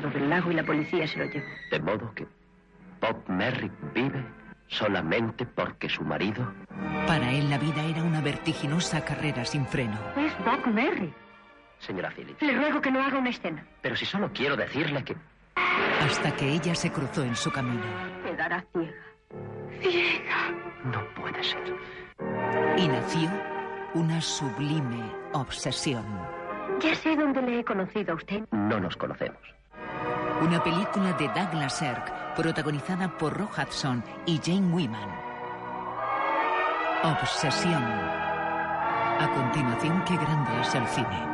del lago y la policía se lo llevó. De modo que Bob Merrick vive solamente porque su marido... Para él la vida era una vertiginosa carrera sin freno. Es Bob Merrick. Señora Phillips. Le ruego que no haga una escena. Pero si solo quiero decirle que... Hasta que ella se cruzó en su camino. Quedará ciega. ¡Ciega! No puede ser. Y nació una sublime obsesión. Ya sé dónde le he conocido a usted. No nos conocemos. Una película de Douglas Sirk, protagonizada por Rock Hudson y Jane Wyman. Obsesión. A continuación, qué grande es el cine.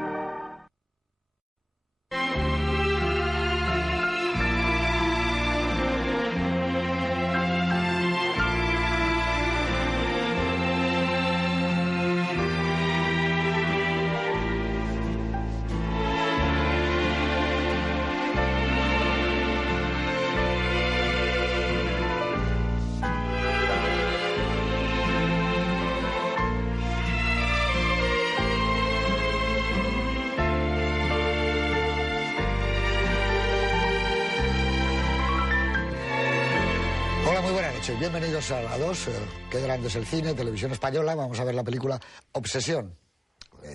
Bienvenidos a La 2, qué grande es el cine, televisión española. Vamos a ver la película Obsesión,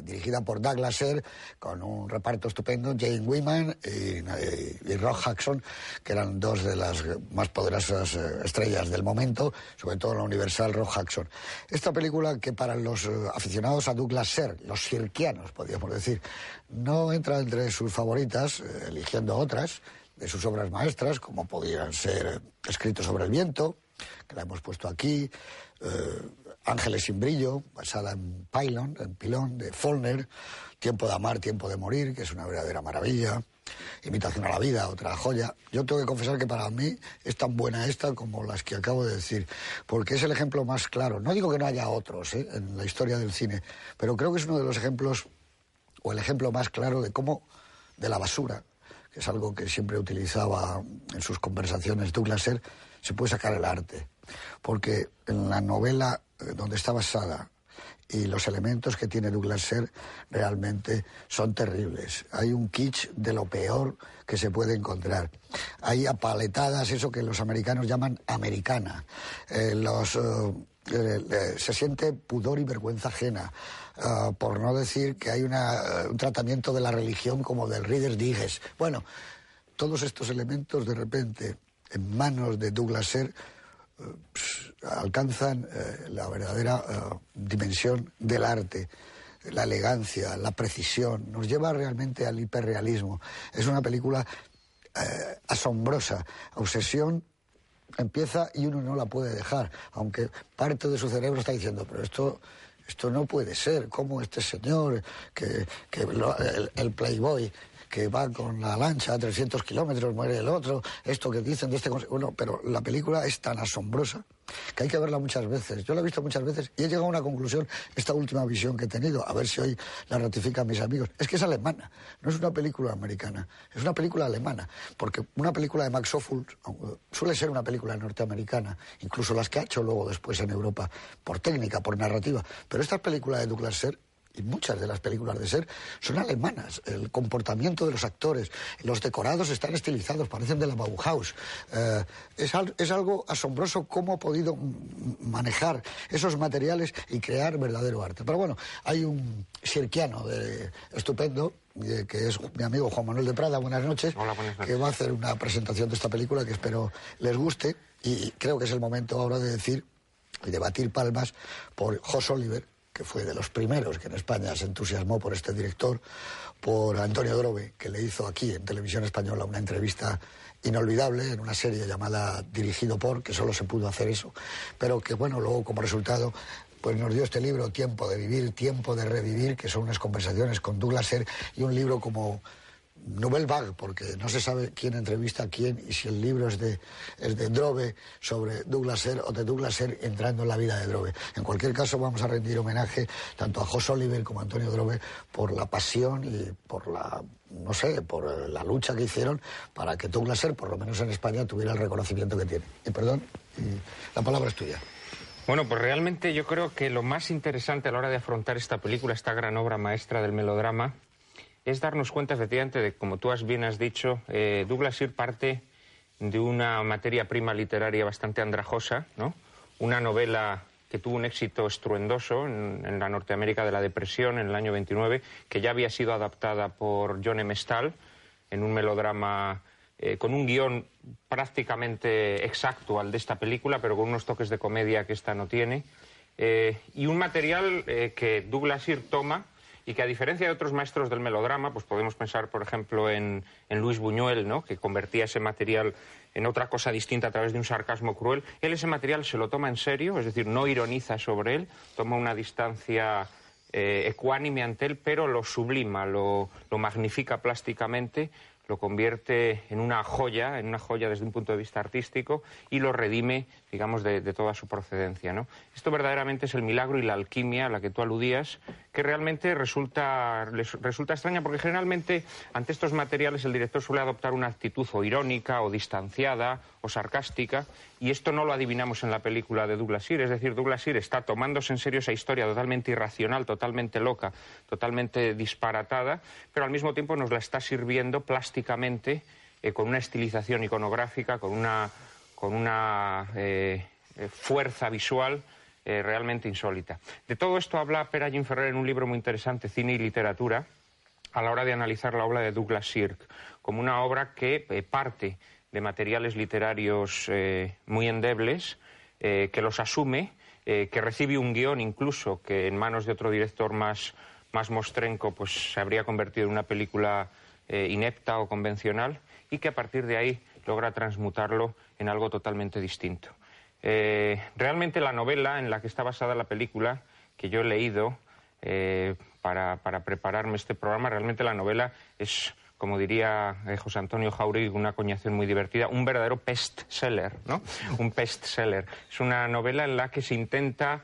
dirigida por Douglas Sirk, con un reparto estupendo, Jane Wyman y Rock Hudson, que eran dos de las más poderosas estrellas del momento, sobre todo en la Universal, Rock Hudson. Esta película, que para los aficionados a Douglas Sirk, los sirkianos, podríamos decir, no entra entre sus favoritas, eligiendo otras de sus obras maestras, como podrían ser Escrito sobre el viento, que la hemos puesto aquí, Ángeles sin brillo, basada en Pilón, de Faulkner, Tiempo de amar, tiempo de morir, que es una verdadera maravilla, Invitación a la vida, otra joya. Yo tengo que confesar que para mí es tan buena esta como las que acabo de decir, porque es el ejemplo más claro. No digo que no haya otros en la historia del cine, pero creo que es uno de los ejemplos, o el ejemplo más claro de cómo de la basura, que es algo que siempre utilizaba en sus conversaciones Douglas Sirk, se puede sacar el arte. Porque en la novela donde está basada y los elementos que tiene Douglas Sirk realmente son terribles. Hay un kitsch de lo peor que se puede encontrar. Hay apaletadas, eso que los americanos llaman americana. Se siente pudor y vergüenza ajena. Por no decir que hay un tratamiento de la religión como del Reader's Digest. Bueno, todos estos elementos de repente en manos de Douglas Sirk alcanzan la verdadera dimensión del arte, la elegancia, la precisión, nos lleva realmente al hiperrealismo. Es una película asombrosa. Obsesión empieza y uno no la puede dejar, aunque parte de su cerebro está diciendo, pero esto no puede ser, ¿cómo este señor, el playboy, que va con la lancha a 300 kilómetros, muere el otro, esto que dicen de este... Bueno, pero la película es tan asombrosa que hay que verla muchas veces. Yo la he visto muchas veces y he llegado a una conclusión, esta última visión que he tenido, a ver si hoy la ratifican mis amigos, es que es alemana, no es una película americana, es una película alemana, porque una película de Max Ophuls suele ser una película norteamericana, incluso las que ha hecho luego después en Europa, por técnica, por narrativa, pero esta película de Douglas Sirk, y muchas de las películas de Sirk son alemanas. El comportamiento de los actores, los decorados están estilizados, parecen de la Bauhaus. Es algo asombroso cómo ha podido manejar esos materiales y crear verdadero arte. Pero bueno, hay un sirkiano estupendo, que es mi amigo Juan Manuel de Prada, buenas noches. Hola, buenas noches. Que va a hacer una presentación de esta película que espero les guste, y creo que es el momento ahora de decir y de batir palmas por Jos Oliver, que fue de los primeros que en España se entusiasmó por este director, por Antonio Drobe, que le hizo aquí en Televisión Española una entrevista inolvidable en una serie llamada Dirigido por, que solo se pudo hacer eso, pero que bueno, luego como resultado pues nos dio este libro, Tiempo de vivir, tiempo de revivir, que son unas conversaciones con Douglas Sirk, y un libro como Nouvelle Vague, porque no se sabe quién entrevista a quién y si el libro es de Drobe sobre Douglas Sirk o de Douglas Sirk entrando en la vida de Drobe. En cualquier caso, vamos a rendir homenaje tanto a Jos Oliver como a Antonio Drobe por la pasión y por por la lucha que hicieron para que Douglas Sirk, por lo menos en España, tuviera el reconocimiento que tiene. Y perdón, la palabra es tuya. Bueno, pues realmente yo creo que lo más interesante a la hora de afrontar esta película, esta gran obra maestra del melodrama, es darnos cuenta efectivamente de, como tú bien has dicho, Douglas Sirk parte de una materia prima literaria bastante andrajosa, ¿no? Una novela que tuvo un éxito estruendoso en la Norteamérica de la Depresión en el año 29, que ya había sido adaptada por John M. Stahl en un melodrama con un guión prácticamente exacto al de esta película, pero con unos toques de comedia que esta no tiene, y un material que Douglas Sirk toma y que, a diferencia de otros maestros del melodrama, pues podemos pensar, por ejemplo, en Luis Buñuel, ¿no?, que convertía ese material en otra cosa distinta a través de un sarcasmo cruel. Él ese material se lo toma en serio, es decir, no ironiza sobre él, toma una distancia ecuánime ante él, pero lo sublima, lo magnifica plásticamente, lo convierte en una joya desde un punto de vista artístico, y lo redime, digamos, de toda su procedencia, ¿no? Esto verdaderamente es el milagro y la alquimia a la que tú aludías, que realmente resulta extraña, porque generalmente ante estos materiales el director suele adoptar una actitud o irónica o distanciada o sarcástica, y esto no lo adivinamos en la película de Douglas Sirk. Es decir, Douglas Sirk está tomándose en serio esa historia totalmente irracional, totalmente loca, totalmente disparatada, pero al mismo tiempo nos la está sirviendo plásticamente, con una estilización iconográfica, con una fuerza visual realmente insólita. De todo esto habla Pere Agin-Ferrer en un libro muy interesante, Cine y Literatura, a la hora de analizar la obra de Douglas Sirk, como una obra que parte de materiales literarios muy endebles, que los asume, que recibe un guión incluso que en manos de otro director más mostrenco pues se habría convertido en una película inepta o convencional, y que a partir de ahí logra transmutarlo en algo totalmente distinto. Realmente la novela en la que está basada la película, que yo he leído para prepararme este programa, realmente la novela es, como diría José Antonio Jauregui, una coñación muy divertida, un verdadero bestseller, ¿no? Un bestseller. Es una novela en la que se intenta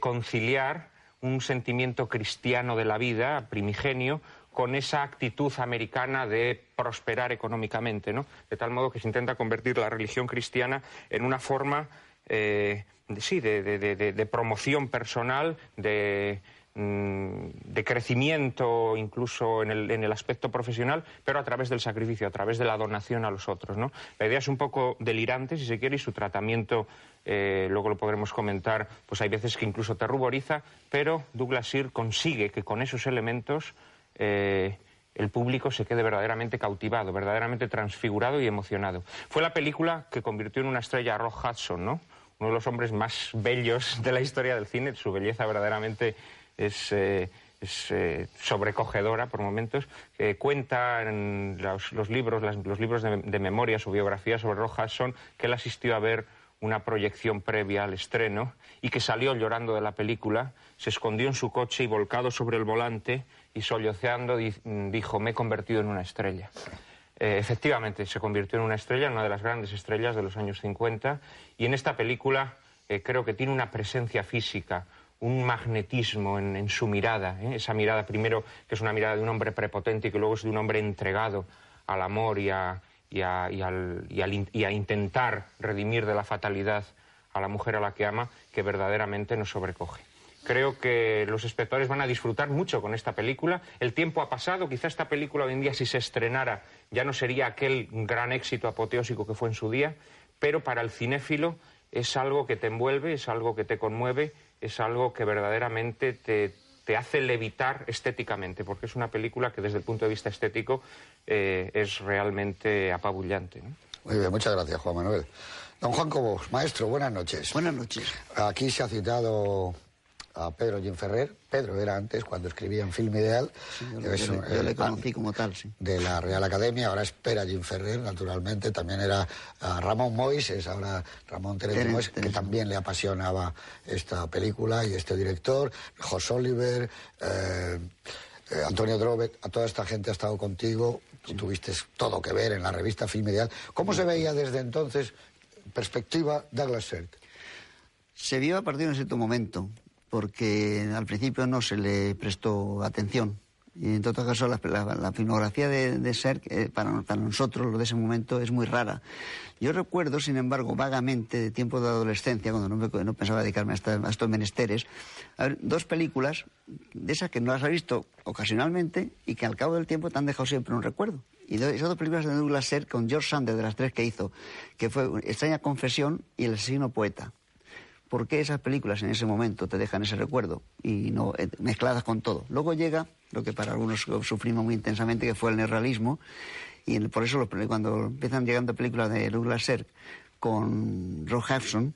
conciliar un sentimiento cristiano de la vida, primigenio, con esa actitud americana de prosperar económicamente, ¿no? De tal modo que se intenta convertir la religión cristiana en una forma de promoción personal, de crecimiento incluso en el aspecto profesional, pero a través del sacrificio, a través de la donación a los otros, ¿no? La idea es un poco delirante, si se quiere, y su tratamiento, luego lo podremos comentar, pues hay veces que incluso te ruboriza, pero Douglas Sirk consigue que con esos elementos el público se quede verdaderamente cautivado, verdaderamente transfigurado y emocionado. Fue la película que convirtió en una estrella a Rock Hudson, ¿no? Uno de los hombres más bellos de la historia del cine. Su belleza verdaderamente es sobrecogedora por momentos. Cuenta en los libros de memorias o biografías sobre Rock Hudson que él asistió a ver una proyección previa al estreno y que salió llorando de la película, se escondió en su coche y, volcado sobre el volante y solloceando, dijo: me he convertido en una estrella. Efectivamente, se convirtió en una estrella, en una de las grandes estrellas de los años 50, y en esta película creo que tiene una presencia física, un magnetismo en su mirada, esa mirada primero que es una mirada de un hombre prepotente y que luego es de un hombre entregado al amor y a intentar redimir de la fatalidad a la mujer a la que ama, que verdaderamente nos sobrecoge. Creo que los espectadores van a disfrutar mucho con esta película. El tiempo ha pasado, quizá esta película hoy en día, si se estrenara, ya no sería aquel gran éxito apoteósico que fue en su día, pero para el cinéfilo es algo que te envuelve, es algo que te conmueve, es algo que verdaderamente te hace levitar estéticamente, porque es una película que desde el punto de vista estético es realmente apabullante, ¿no? Muy bien, muchas gracias, Juan Manuel. Don Juan Cobos, maestro, buenas noches. Buenas noches. Aquí se ha citado a Pedro Agin-Ferrer. Pedro era antes, cuando escribía en Film Ideal. Sí, yo le conocí como tal, sí. De la Real Academia, ahora es Pere Agin-Ferrer, naturalmente. También era Ramón Mois, es ahora Ramón Terence Mois, que también le apasionaba esta película y este director. Jos Oliver, Antonio Drobet, a toda esta gente ha estado contigo. Tú tuviste todo que ver en la revista Film Ideal. ¿Cómo se veía desde entonces, perspectiva, Douglas Sirk? Se vio a partir de un cierto momento, porque al principio no se le prestó atención Y en todo caso, la filmografía de Serge, para nosotros, lo de ese momento, es muy rara. Yo recuerdo, sin embargo, vagamente, de tiempo de adolescencia, cuando no pensaba dedicarme a estos menesteres, a ver, 2 películas de esas que no las he visto ocasionalmente y que al cabo del tiempo te han dejado siempre un recuerdo. Y esas 2 películas de Douglas Sirk con George Sanders, de las 3 que hizo, que fue Extraña Confesión y El asesino poeta. ¿Por qué esas películas en ese momento te dejan ese recuerdo y no mezcladas con todo? Luego llega lo que para algunos sufrimos muy intensamente, que fue el neorrealismo, y por eso cuando empiezan llegando películas de Douglas Sirk con Rock Hudson,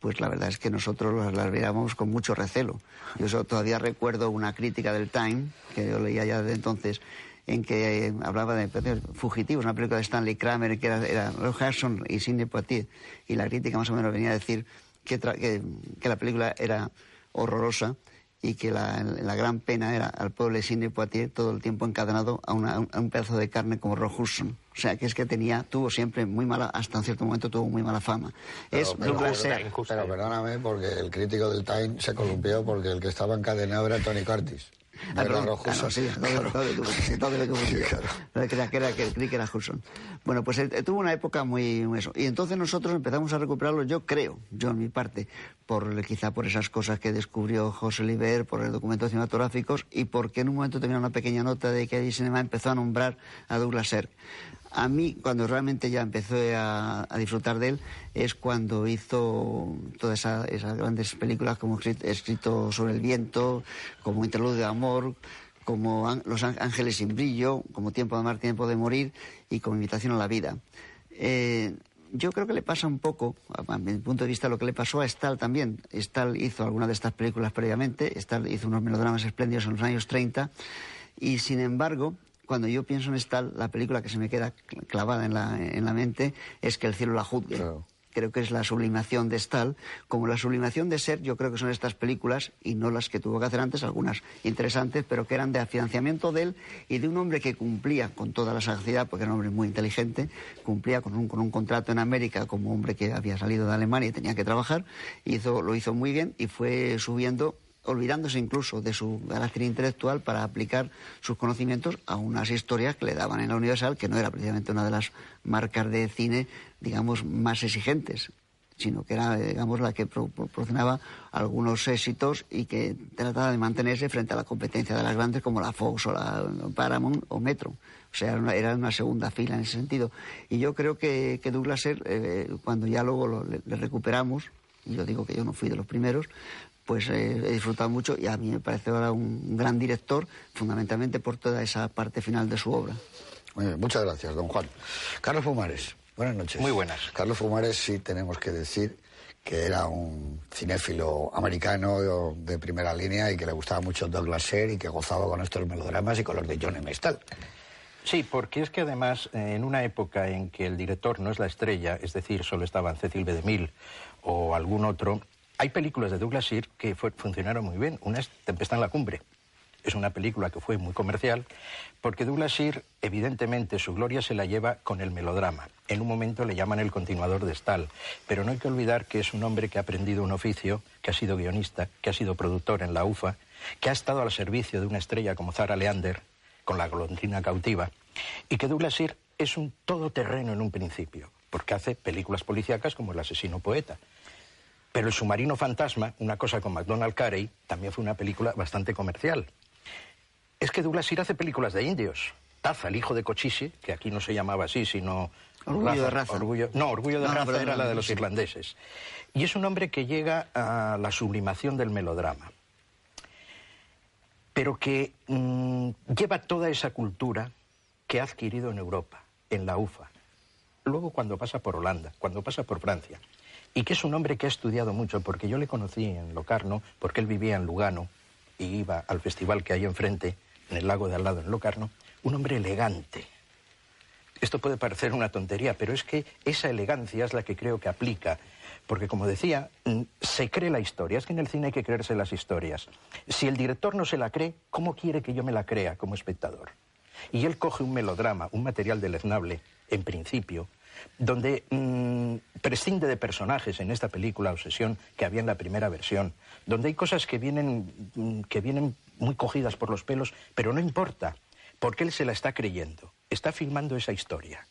pues la verdad es que nosotros las veíamos con mucho recelo. Yo todavía recuerdo una crítica del Time, que yo leía ya desde entonces, en que hablaba de Fugitivos, una película de Stanley Kramer, que era Rock Hudson y Sidney Poitier, y la crítica más o menos venía a decir que la película era horrorosa y que la gran pena era al pobre Sidney Poitier todo el tiempo encadenado a un pedazo de carne como Rock Hudson. O sea, que es que tuvo siempre muy mala, hasta un cierto momento tuvo muy mala fama. Pero perdóname, porque el crítico del Time se columpió porque el que estaba encadenado era Tony Curtis. Creí que era Hudson. Bueno, pues tuvo una época muy eso. Y entonces nosotros empezamos a recuperarlo, yo en mi parte, quizá por esas cosas que descubrió José Liber, por el documentos cinematográficos y porque en un momento tenía una pequeña nota de que Cinema empezó a nombrar a Douglas Sirk. A mí, cuando realmente ya empecé a disfrutar de él, es cuando hizo todas esas grandes películas como Escrito sobre el viento, como Interludio de amor, como Los ángeles sin brillo, como Tiempo de amar, tiempo de morir y como Invitación a la vida. Yo creo que le pasa un poco, a mi punto de vista, lo que le pasó a Stahl también. Stahl hizo algunas de estas películas previamente, Stahl hizo unos melodramas espléndidos en los años 30 y, sin embargo, cuando yo pienso en Stahl, la película que se me queda clavada en la mente es Que el cielo la juzgue. Claro. Creo que es la sublimación de Stahl. Como la sublimación de Sirk, yo creo que son estas películas, y no las que tuvo que hacer antes, algunas interesantes, pero que eran de financiamiento de él y de un hombre que cumplía con toda la sagacidad, porque era un hombre muy inteligente, cumplía con un contrato en América como hombre que había salido de Alemania y tenía que trabajar, lo hizo muy bien y fue subiendo, olvidándose incluso de su carácter intelectual para aplicar sus conocimientos a unas historias que le daban en la Universal, que no era precisamente una de las marcas de cine, digamos, más exigentes, sino que era, digamos, la que proporcionaba algunos éxitos y que trataba de mantenerse frente a la competencia de las grandes como la Fox o la Paramount o Metro. O sea, era una segunda fila en ese sentido. Y yo creo que Douglas Sirk, cuando ya luego le recuperamos, y yo digo que yo no fui de los primeros, pues he disfrutado mucho y a mí me parece ahora un gran director, fundamentalmente por toda esa parte final de su obra. Muy bien, muchas gracias, don Juan. Carlos Fumares, buenas noches. Muy buenas. Carlos Fumares, sí tenemos que decir que era un cinéfilo americano de primera línea y que le gustaba mucho Douglas Sirk y que gozaba con estos melodramas y con los de John M. Stahl. Sí, porque es que además, en una época en que el director no es la estrella, es decir, solo estaban Cecil B. DeMille o algún otro, hay películas de Douglas Sirk que funcionaron muy bien. Una es Tempestad en la cumbre. Es una película que fue muy comercial porque Douglas Sirk, evidentemente, su gloria se la lleva con el melodrama. En un momento le llaman el continuador de Stahl, pero no hay que olvidar que es un hombre que ha aprendido un oficio, que ha sido guionista, que ha sido productor en la UFA, que ha estado al servicio de una estrella como Zarah Leander, con La golondrina cautiva, y que Douglas Sirk es un todoterreno en un principio, porque hace películas policíacas como El asesino poeta. Pero El submarino fantasma, una cosa con MacDonald Carey, también fue una película bastante comercial. Es que Douglas Sirk hace películas de indios. Taza, el hijo de Cochise, que aquí no se llamaba así, sino... Orgullo de raza. Orgullo de raza era la de los irlandeses. Y es un hombre que llega a la sublimación del melodrama, pero que lleva toda esa cultura que ha adquirido en Europa, en la UFA. Luego cuando pasa por Holanda, cuando pasa por Francia. Y que es un hombre que ha estudiado mucho, porque yo le conocí en Locarno, porque él vivía en Lugano y iba al festival que hay enfrente, en el lago de al lado, en Locarno. Un hombre elegante. Esto puede parecer una tontería, pero es que esa elegancia es la que creo que aplica. Porque, como decía, se cree la historia. Es que en el cine hay que creerse las historias. Si el director no se la cree, ¿cómo quiere que yo me la crea como espectador? Y él coge un melodrama, un material deleznable, en principio, donde prescinde de personajes en esta película Obsesión que había en la primera versión, donde hay cosas que vienen muy cogidas por los pelos, pero no importa, porque él se la está creyendo, está filmando esa historia.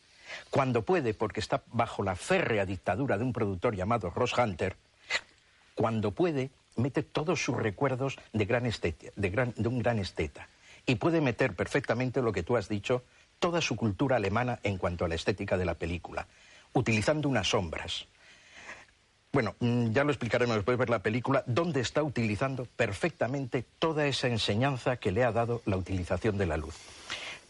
Cuando puede, porque está bajo la férrea dictadura de un productor llamado Ross Hunter, cuando puede, mete todos sus recuerdos de un gran esteta. Y puede meter perfectamente lo que tú has dicho, toda su cultura alemana en cuanto a la estética de la película, utilizando unas sombras. Bueno, ya lo explicaremos después de ver la película, donde está utilizando perfectamente toda esa enseñanza que le ha dado la utilización de la luz.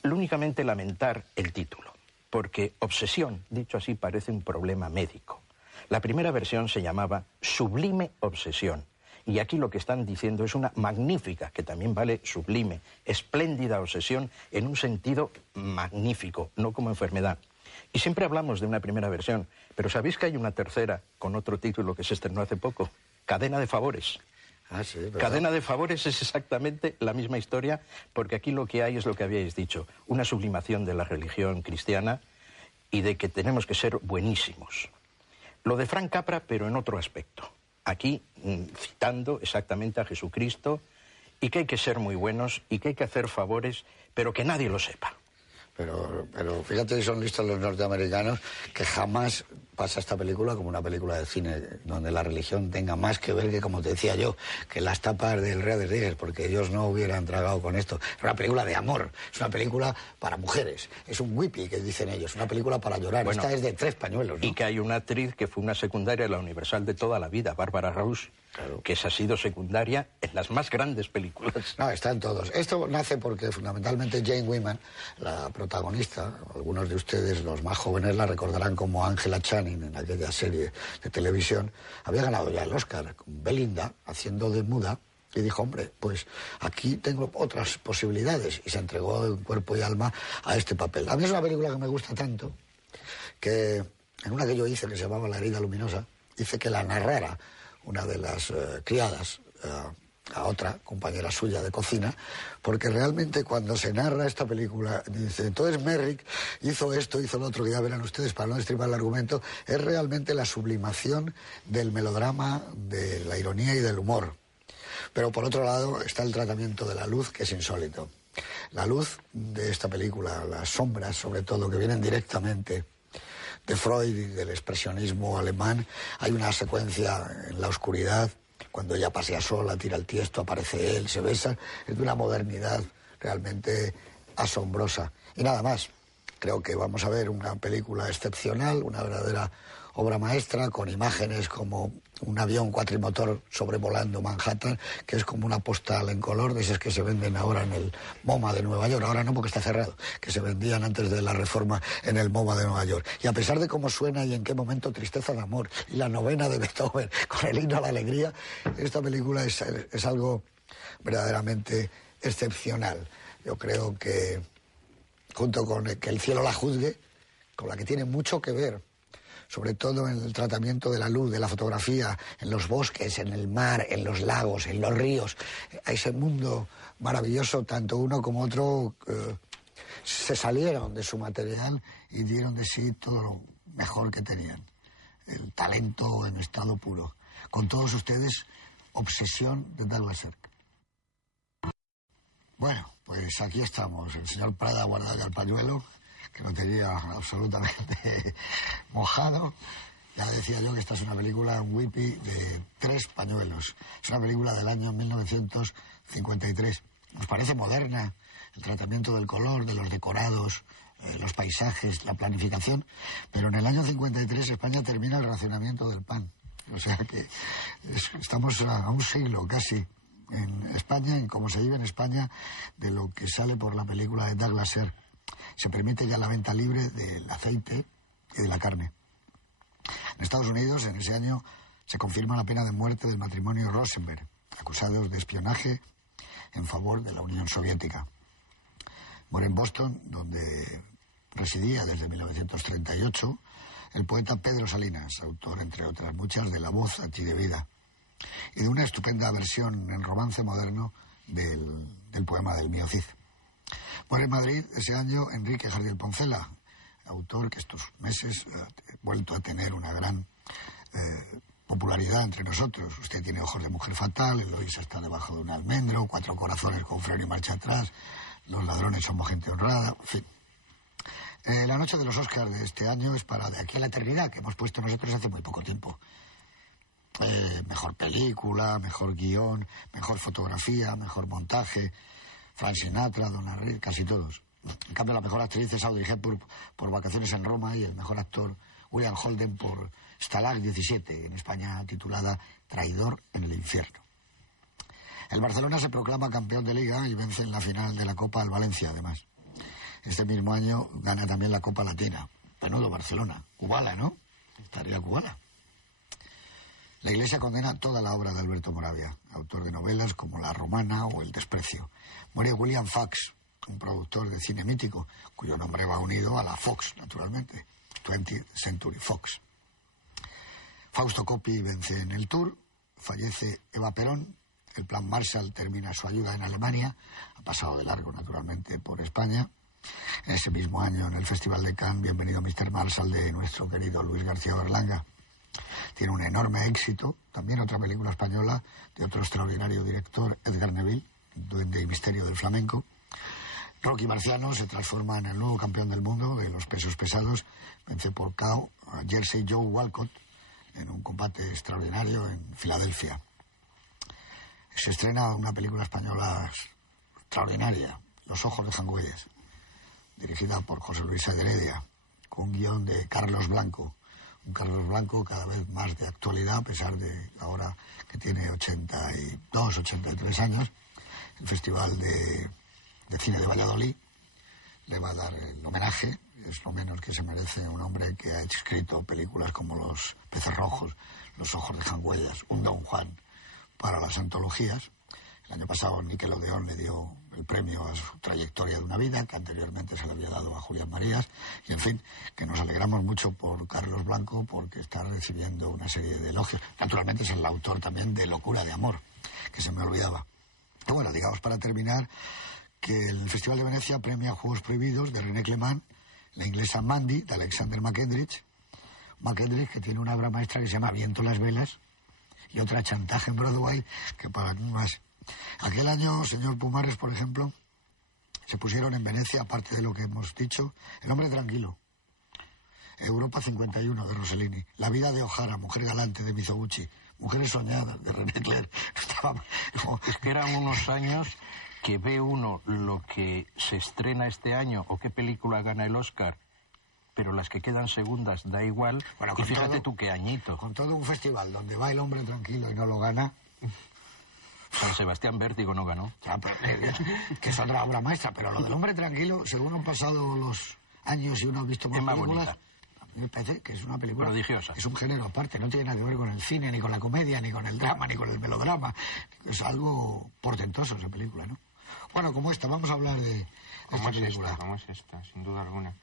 Lo únicamente lamentar el título, porque obsesión, dicho así, parece un problema médico. La primera versión se llamaba Sublime Obsesión, y aquí lo que están diciendo es una magnífica, que también vale sublime, espléndida obsesión en un sentido magnífico, no como enfermedad. Y siempre hablamos de una primera versión, pero ¿sabéis que hay una tercera con otro título que se estrenó hace poco? Cadena de favores. Ah, sí, ¿verdad? Cadena de favores es exactamente la misma historia, porque aquí lo que hay es lo que habíais dicho, una sublimación de la religión cristiana y de que tenemos que ser buenísimos. Lo de Frank Capra, pero en otro aspecto. Aquí citando exactamente a Jesucristo y que hay que ser muy buenos y que hay que hacer favores, pero que nadie lo sepa. Pero fíjate que son listos los norteamericanos, que jamás pasa esta película como una película de cine donde la religión tenga más que ver que, como te decía yo, que las tapas del Rey de Reyes, porque ellos no hubieran tragado con esto. Es una película de amor, es una película para mujeres, es un whippy, que dicen ellos, una película para llorar. Bueno, esta es de 3 pañuelos, ¿no? Y que hay una actriz que fue una secundaria de la Universal de toda la vida, Bárbara Rausch, claro, que esa ha sido secundaria en las más grandes películas. No, están todos. Esto nace porque fundamentalmente Jane Wyman, la protagonista, algunos de ustedes, los más jóvenes, la recordarán como Angela Channing en aquella serie de televisión, había ganado ya el Oscar con Belinda, haciendo de muda, y dijo, hombre, pues aquí tengo otras posibilidades, y se entregó en cuerpo y alma a este papel. A mí es una película que me gusta tanto, que en una que yo hice, que se llamaba La herida luminosa, hice que la narrara una de las criadas, a otra compañera suya de cocina, porque realmente cuando se narra esta película, dice, entonces Merrick hizo esto, hizo lo otro, que ya verán ustedes para no destripar el argumento, es realmente la sublimación del melodrama, de la ironía y del humor. Pero por otro lado está el tratamiento de la luz, que es insólito. La luz de esta película, las sombras sobre todo, que vienen directamente de Freud y del expresionismo alemán. Hay una secuencia en la oscuridad, cuando ella pasea sola, tira el tiesto, aparece él, se besan. Es de una modernidad realmente asombrosa. Y nada más, creo que vamos a ver una película excepcional, una verdadera obra maestra, con imágenes como un avión cuatrimotor sobrevolando Manhattan, que es como una postal en color, de esas que se venden ahora en el MoMA de Nueva York. Ahora no, porque está cerrado, que se vendían antes de la reforma en el MoMA de Nueva York. Y a pesar de cómo suena y en qué momento Tristeza de amor y la novena de Beethoven con el himno a la alegría, esta película es algo verdaderamente excepcional. Yo creo que, junto con Que el cielo la juzgue, con la que tiene mucho que ver, sobre todo en el tratamiento de la luz, de la fotografía, en los bosques, en el mar, en los lagos, en los ríos, a ese mundo maravilloso, tanto uno como otro se salieron de su material y dieron de sí todo lo mejor que tenían. El talento en estado puro. Con todos ustedes, Obsesión de Douglas Sirk. Bueno, pues aquí estamos. El señor Prada ha guardado ya el pañuelo, que lo tenía absolutamente mojado. Ya decía yo que esta es una película, un whippy de 3 pañuelos. Es una película del año 1953. Nos parece moderna el tratamiento del color, de los decorados, los paisajes, la planificación, pero en el año 53 España termina el racionamiento del pan. O sea que estamos a un siglo casi en España, en cómo se vive en España, de lo que sale por la película de Douglas Sirk. Se permite ya la venta libre del aceite y de la carne. En Estados Unidos, en ese año, se confirma la pena de muerte del matrimonio Rosenberg, acusados de espionaje en favor de la Unión Soviética. Muere en Boston, donde residía desde 1938 el poeta Pedro Salinas, autor, entre otras muchas, de La voz a ti de vida, y de una estupenda versión en romance moderno del poema del Mío Cid. Muere en Madrid ese año Enrique Jardiel Poncela, autor que estos meses ha vuelto a tener una gran popularidad entre nosotros. Usted tiene ojos de mujer fatal, Eloísa está debajo de un almendro, 4 corazones con freno y marcha atrás, Los ladrones somos gente honrada, en fin. La noche de los Oscars de este año es para De aquí a la eternidad, que hemos puesto nosotros hace muy poco tiempo. Mejor película, mejor guión, mejor fotografía, mejor montaje, Frank Sinatra, Donna Reed, casi todos. En cambio, la mejor actriz es Audrey Hepburn por Vacaciones en Roma y el mejor actor William Holden por Stalag 17, en España titulada Traidor en el infierno. El Barcelona se proclama campeón de Liga y vence en la final de la Copa al Valencia, además. Este mismo año gana también la Copa Latina. Menudo Barcelona. Kubala, ¿no? Estaría Kubala. La Iglesia condena toda la obra de Alberto Moravia, autor de novelas como La Romana o El Desprecio. Muere William Fox, un productor de cine mítico, cuyo nombre va unido a la Fox, naturalmente. 20th Century Fox. Fausto Coppi vence en el Tour, fallece Eva Perón, el Plan Marshall termina su ayuda en Alemania, ha pasado de largo, naturalmente, por España. En ese mismo año, en el Festival de Cannes, Bienvenido Mr. Marshall, de nuestro querido Luis García Berlanga. Tiene un enorme éxito, también otra película española de otro extraordinario director, Edgar Neville, Duende y Misterio del Flamenco. Rocky Marciano se transforma en el nuevo campeón del mundo de los pesos pesados, vence por KO a Jersey Joe Walcott en un combate extraordinario en Filadelfia. Se estrena una película española extraordinaria, Los ojos de Jangüelles, dirigida por José Luis Heredia, con un guión de Carlos Blanco. Un Carlos Blanco cada vez más de actualidad, a pesar de ahora que tiene 82, 83 años. El Festival de Cine de Valladolid le va a dar el homenaje, es lo menos que se merece un hombre que ha escrito películas como Los peces rojos, Los ojos de Jangüelles, un Don Juan para las antologías. El año pasado Nickelodeon le dio el premio a su trayectoria de una vida, que anteriormente se le había dado a Julián Marías, y en fin, que nos alegramos mucho por Carlos Blanco porque está recibiendo una serie de elogios. Naturalmente es el autor también de Locura de Amor, que se me olvidaba. Y bueno, digamos para terminar, que el Festival de Venecia premia Juegos Prohibidos de René Clément, la inglesa Mandy de Alexander McKendrick, que tiene una obra maestra que se llama Viento las velas, y otra Chantaje en Broadway, que para mí más. Aquel año, señor Pumares, por ejemplo, se pusieron en Venecia, aparte de lo que hemos dicho, El hombre tranquilo, Europa 51 de Rossellini, La vida de O'Hara, Mujer galante de Mizoguchi, Mujeres soñadas de René Clair. Es que eran unos años que ve uno lo que se estrena este año o qué película gana el Oscar, pero las que quedan segundas da igual. Bueno, y fíjate todo, tú qué añito. Con todo un festival donde va El hombre tranquilo y no lo gana. San Sebastián Vértigo no ganó. Ya, pero, que es otra obra maestra, pero lo del hombre tranquilo, según han pasado los años y uno ha visto más películas, bonita. A mí me parece que es una película prodigiosa. Es un género aparte, no tiene nada que ver con el cine, ni con la comedia, ni con el drama, ni con el melodrama. Es algo portentoso esa película, ¿no? Bueno, como esta, vamos a hablar de esta película. ¿Cómo es esta? Sin duda alguna.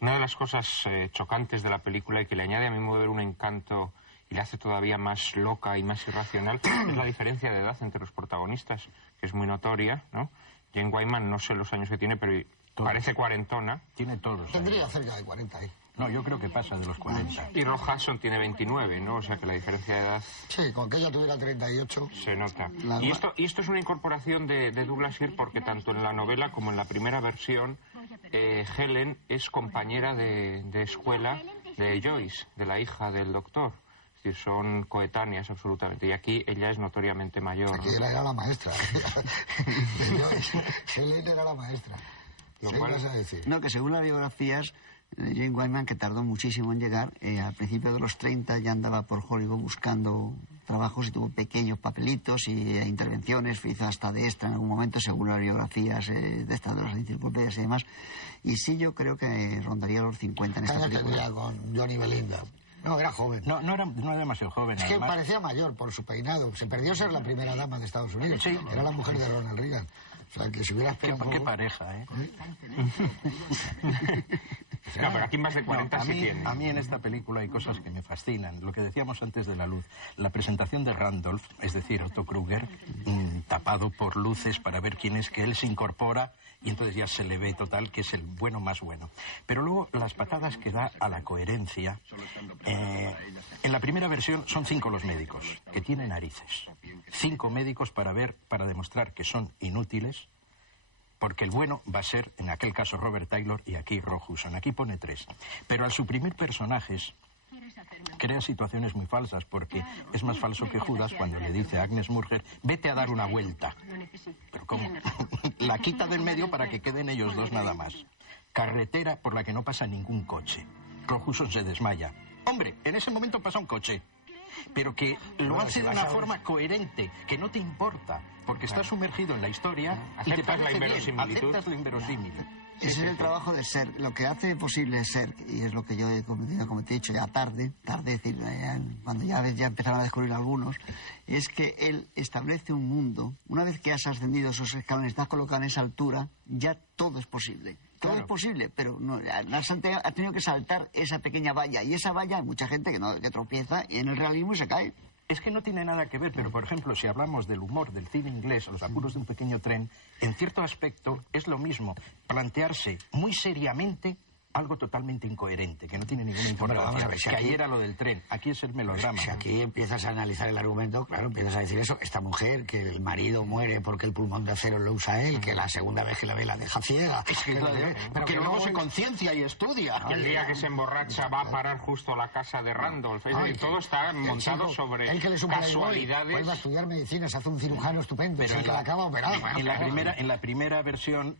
Una de las cosas chocantes de la película y que le añade a mi modo de ver un encanto y la hace todavía más loca y más irracional es la diferencia de edad entre los protagonistas, que es muy notoria, ¿no? Jane Wyman, no sé los años que tiene, pero parece cuarentona. Tiene todos. Tendría cerca de 40 ahí. No, yo creo que pasa de los 40. Y Rock Hudson tiene 29, ¿no? O sea que la diferencia de edad... Sí, con que ella tuviera 38... Se nota. Y esto es una incorporación de Douglas Sirk porque tanto en la novela como en la primera versión Helen es compañera de escuela de Joyce, de la hija del doctor. Es decir, son coetáneas absolutamente. Y aquí ella es notoriamente mayor. Aquí ella era la maestra. De Joyce. Helen era la maestra. Lo cual vas a decir. No, que según las biografías, Jane Wyman, que tardó muchísimo en llegar, al principio de los 30 ya andaba por Hollywood buscando trabajos y tuvo pequeños papelitos y intervenciones, hizo hasta de extra en algún momento, según las biografías de estas de las enciclopedias y demás. Y sí, yo creo que rondaría los 50 en esta película. Tendría con Johnny Belinda. No, era joven. No era demasiado joven. Es que parecía mayor por su peinado. Se perdió ser la primera dama de Estados Unidos. Sí. Era la mujer de Ronald Reagan. O sea, que si hubiera esperado qué pareja, ¿eh? No, pero aquí más de 40 No, sí tienen. a mí en esta película hay cosas que me fascinan. Lo que decíamos antes de la luz. La presentación de Randolph, es decir, Otto Kruger, tapado por luces para ver quién es, que él se incorpora y entonces ya se le ve total que es el bueno más bueno. Pero luego las patadas que da a la coherencia. En la primera versión son 5 los médicos, que tienen narices. 5 médicos para demostrar que son inútiles, porque el bueno va a ser, en aquel caso, Robert Taylor y aquí Rock Hudson. Aquí pone 3. Pero al suprimir personajes, crea situaciones muy falsas, porque es más falso que Judas cuando le dice a Agnes Murger, vete a dar una vuelta. Pero ¿cómo? La quita del medio para que queden ellos dos nada más. Carretera por la que no pasa ningún coche. Rock Hudson se desmaya. Hombre, en ese momento pasa un coche, pero que lo hace de una forma coherente, que no te importa, porque estás sumergido en la historia y te parece bien, aceptas lo inverosímil. Ese es el trabajo de Serk. Lo que hace posible Serk, y es lo que yo he cometido, como te he dicho, ya tarde, es decir, cuando ya empezaron a descubrir algunos, es que él establece un mundo. Una vez que has ascendido esos escalones, estás colocado en esa altura, ya todo es posible. Todo es posible, pero no, has tenido que saltar esa pequeña valla. Y esa valla hay mucha gente que tropieza en el realismo y se cae. Es que no tiene nada que ver, pero por ejemplo, si hablamos del humor del cine inglés, a los apuros de un pequeño tren, en cierto aspecto es lo mismo plantearse muy seriamente algo totalmente incoherente, que no tiene ninguna importancia, que ahí era lo del tren, aquí es el melodrama. Si aquí empiezas a analizar el argumento, claro, empiezas a decir eso, esta mujer, que el marido muere porque el pulmón de acero lo usa él, que la segunda vez que la ve la deja ciega. Es que, pero que luego se conciencia y estudia. Que el día que se emborracha va a parar justo a la casa de Randolph. Es decir, todo está montado sobre casualidades. Vuelve a estudiar medicina, se hace un cirujano estupendo, pero que la acaba operado. En la primera versión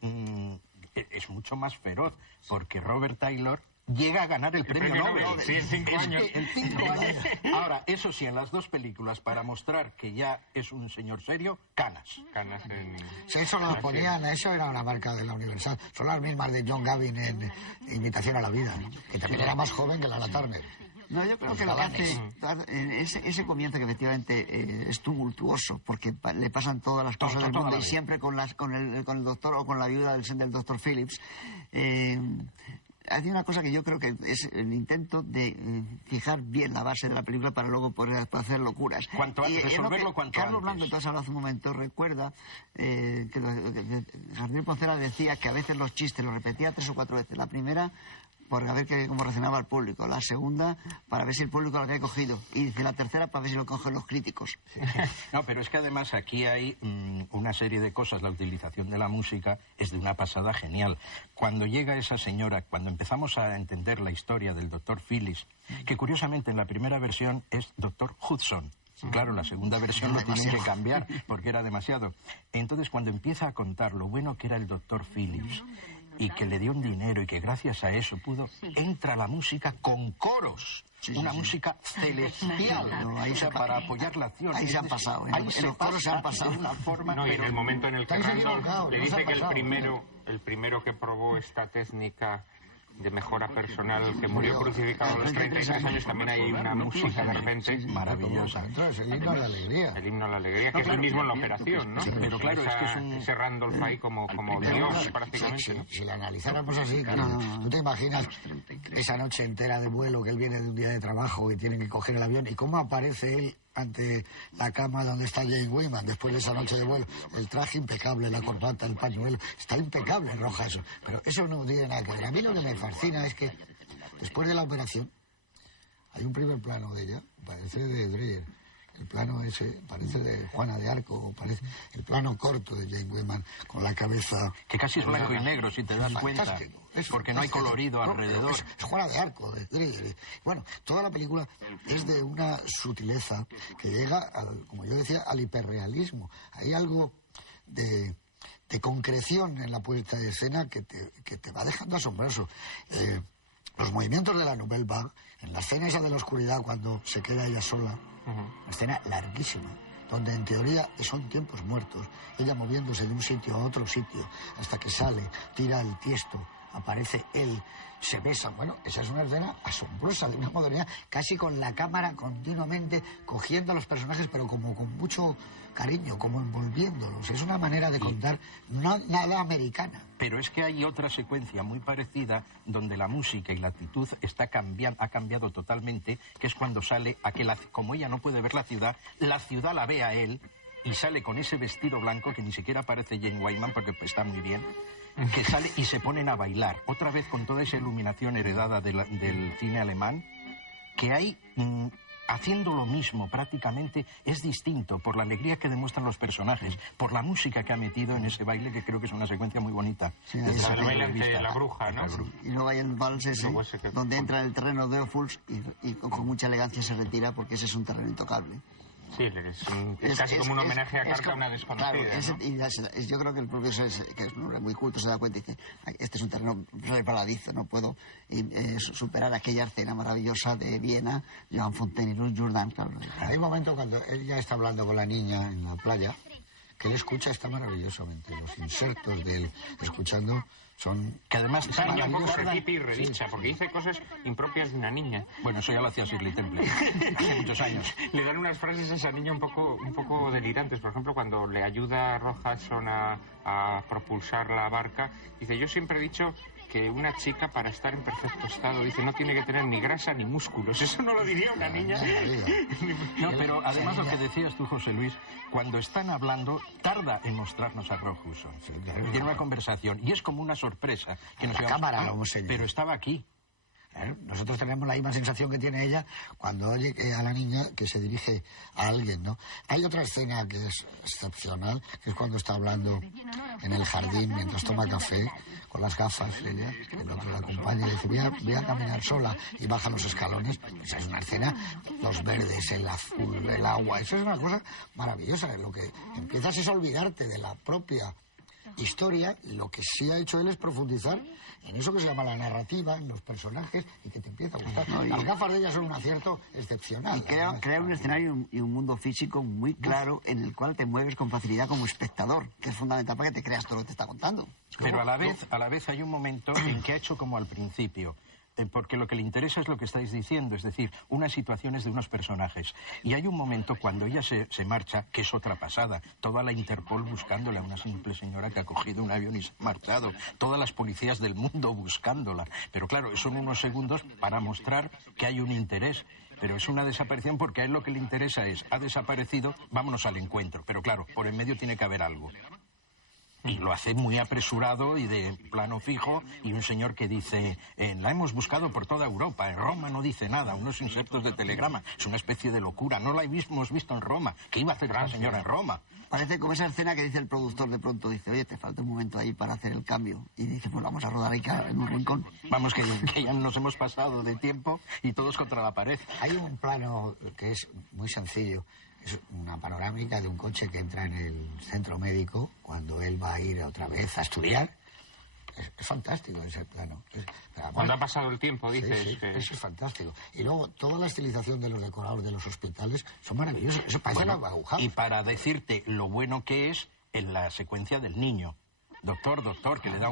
es mucho más feroz, porque Robert Taylor llega a ganar el premio Nobel. Sí, en 5 años. En 5 años. Ahora, eso sí, en las dos películas, para mostrar que ya es un señor serio, canas. Sí, eso lo ponían, eso era una marca de la Universal. Son las mismas de John Gavin en Invitación a la Vida, ¿no? Que también era más joven que Lana Turner. No, yo creo que lo que hace ese comienzo que efectivamente es tumultuoso, porque le pasan todas las cosas del mundo y siempre con el doctor o con la ayuda del doctor Phillips. Hay una cosa que yo creo que es el intento de fijar bien la base de la película para luego poder hacer locuras. Cuanto antes, resolverlo cuanto antes. Carlos Blanco, entonces hace un momento, recuerda que Jardín Poncela decía que a veces los chistes los repetía 3 o 4 veces. La primera, por a ver cómo reaccionaba el público. La segunda, para ver si el público lo había cogido. Y dice la tercera, para ver si lo cogen los críticos. No, pero es que además aquí hay una serie de cosas. La utilización de la música es de una pasada genial. Cuando llega esa señora, cuando empezamos a entender la historia del doctor Phillips, que curiosamente en la primera versión es doctor Hudson. Claro, la segunda versión lo tienen que cambiar porque era demasiado. Entonces, cuando empieza a contar lo bueno que era el doctor Phillips y que le dio un dinero y que gracias a eso entra la música con coros. Una música celestial, para apoyar la acción. Ahí se han pasado, en los coros se han pasado. De una forma, no, y en el momento en el que Randolph le dice que el primero que probó esta técnica de mejora personal, que murió crucificado a los 33 años, también hay una música de repente maravillosa. Entonces, el himno a la alegría. El himno a la alegría, que es el mismo en la operación, ¿no? Pero claro, es que es ese Randolph ahí como Dios, prácticamente. Si la analizáramos así, claro, tú te imaginas esa noche entera de vuelo, que él viene de un día de trabajo y tiene que coger el avión, y cómo aparece él ante la cama donde está Jane Wyman después de esa noche de vuelo, el traje impecable, la corbata, el pañuelo, está impecable, Roja, eso, pero eso no tiene nada que ver. A mí lo que me fascina es que después de la operación hay un primer plano de ella, parece de Dreyer, el plano ese parece de Juana de Arco, parece el plano corto de Jane Wyman con la cabeza que casi es blanco y negro, si te das cuenta, porque no hay colorido alrededor. Es Juana de Arco de Dreyer. Bueno, toda la película es de una sutileza que llega, como yo decía, al hiperrealismo. Hay algo de concreción en la puesta de escena que te va dejando asombroso. Los movimientos de la Nouvelle Vague, en la escena esa de la oscuridad cuando se queda ella sola, una escena larguísima, donde en teoría son tiempos muertos, ella moviéndose de un sitio a otro sitio, hasta que sale, tira el tiesto aparece él, se besan. Bueno, esa es una escena asombrosa, de una modernidad, casi con la cámara continuamente cogiendo a los personajes, pero como con mucho cariño, como envolviéndolos. Es una manera de contar nada americana. Pero es que hay otra secuencia muy parecida donde la música y la actitud ha cambiado totalmente, que es cuando sale como ella no puede ver la ciudad la ve a él y sale con ese vestido blanco que ni siquiera parece Jane Wyman porque está muy bien, que sale y se ponen a bailar, otra vez con toda esa iluminación heredada del cine alemán, que hay... haciendo lo mismo prácticamente, es distinto por la alegría que demuestran los personajes, por la música que ha metido en ese baile, que creo que es una secuencia muy bonita. Sí, el baile ante la bruja, ¿no? Y luego hay el vals ese, donde entra en el terreno de Ophuls y con mucha elegancia se retira porque ese es un terreno intocable. Sí, es casi como un homenaje a Carta a una desconocida. Claro, yo creo que el propio que es un hombre muy culto se da cuenta y dice, este es un terreno resbaladizo, no puedo superar aquella escena maravillosa de Viena, Joan Fontaine y Louis Jourdan. Claro. Hay un momento cuando él ya está hablando con la niña en la playa, que él escucha, está maravillosamente. Los insertos de él escuchando son... Que además está un poco repite y redicha, porque dice cosas impropias de una niña. Bueno, eso ya lo hacía Shirley Temple hace muchos años. Le dan unas frases a esa niña un poco delirantes. Por ejemplo, cuando le ayuda a Rock Hudson a propulsar la barca, dice, yo siempre he dicho que una chica para estar en perfecto estado, dice, no tiene que tener ni grasa ni músculos. Eso no lo diría una niña. No, pero además lo que decías tú, José Luis, cuando están hablando, tarda en mostrarnos a Rock Hudson. Tiene una conversación y es como una sorpresa. Que la cámara lo pero estaba aquí. Nosotros tenemos la misma sensación que tiene ella cuando oye a la niña que se dirige a alguien, ¿no? Hay otra escena que es excepcional, que es cuando está hablando en el jardín mientras toma café, con las gafas, ella, el otro la acompaña y dice, voy a caminar sola, y baja los escalones. Esa es una escena, los verdes, el azul, el agua, eso es una cosa maravillosa. Lo que empiezas es olvidarte de la propia historia, y lo que sí ha hecho él es profundizar en eso que se llama la narrativa, en los personajes, y que te empieza a gustar. Las gafas de ella son un acierto excepcional. Y crea un escenario y un mundo físico muy claro en el cual te mueves con facilidad como espectador, que es fundamental para que te creas todo lo que te está contando. Pero a la vez hay un momento en que ha hecho como al principio. Porque lo que le interesa es lo que estáis diciendo, es decir, unas situaciones de unos personajes. Y hay un momento cuando ella se marcha, que es otra pasada. Toda la Interpol buscándola, una simple señora que ha cogido un avión y se ha marchado. Todas las policías del mundo buscándola. Pero claro, son unos segundos para mostrar que hay un interés. Pero es una desaparición porque a él lo que le interesa es, ha desaparecido, vámonos al encuentro. Pero claro, por en medio tiene que haber algo. Y lo hace muy apresurado y de plano fijo, y un señor que dice, la hemos buscado por toda Europa, en Roma no dice nada, unos insertos de telegrama, es una especie de locura, no la hemos visto en Roma, ¿qué iba a hacer esa señora en Roma? Parece como esa escena que dice el productor de pronto, dice, oye, te falta un momento ahí para hacer el cambio, y dice, pues vamos a rodar ahí en un rincón. Vamos, que ya nos hemos pasado de tiempo y todos contra la pared. Hay un plano que es muy sencillo. Es una panorámica de un coche que entra en el centro médico cuando él va a ir otra vez a estudiar. Es fantástico ese plano. Cuando ha pasado el tiempo, dices. Sí, eso es fantástico. Y luego, toda la estilización de los decorados de los hospitales son maravillosos. Eso parece la aguja. Y para decirte lo bueno que es en la secuencia del niño. Doctor, que le da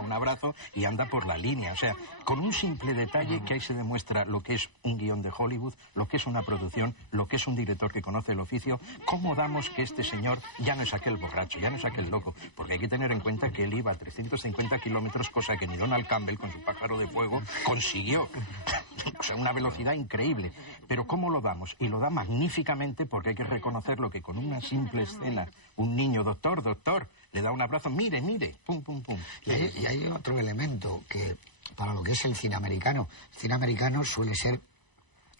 un abrazo y anda por la línea. O sea, con un simple detalle que ahí se demuestra lo que es un guión de Hollywood, lo que es una producción, lo que es un director que conoce el oficio, cómo damos que este señor ya no es aquel borracho, ya no es aquel loco. Porque hay que tener en cuenta que él iba a 350 kilómetros, cosa que ni Donald Campbell con su pájaro de fuego consiguió. O sea, una velocidad increíble. Pero ¿cómo lo damos? Y lo da magníficamente porque hay que reconocerlo que con una simple escena, un niño, doctor, le da un abrazo, mire, pum, pum, pum. Y hay otro elemento que, para lo que es el cine americano suele ser,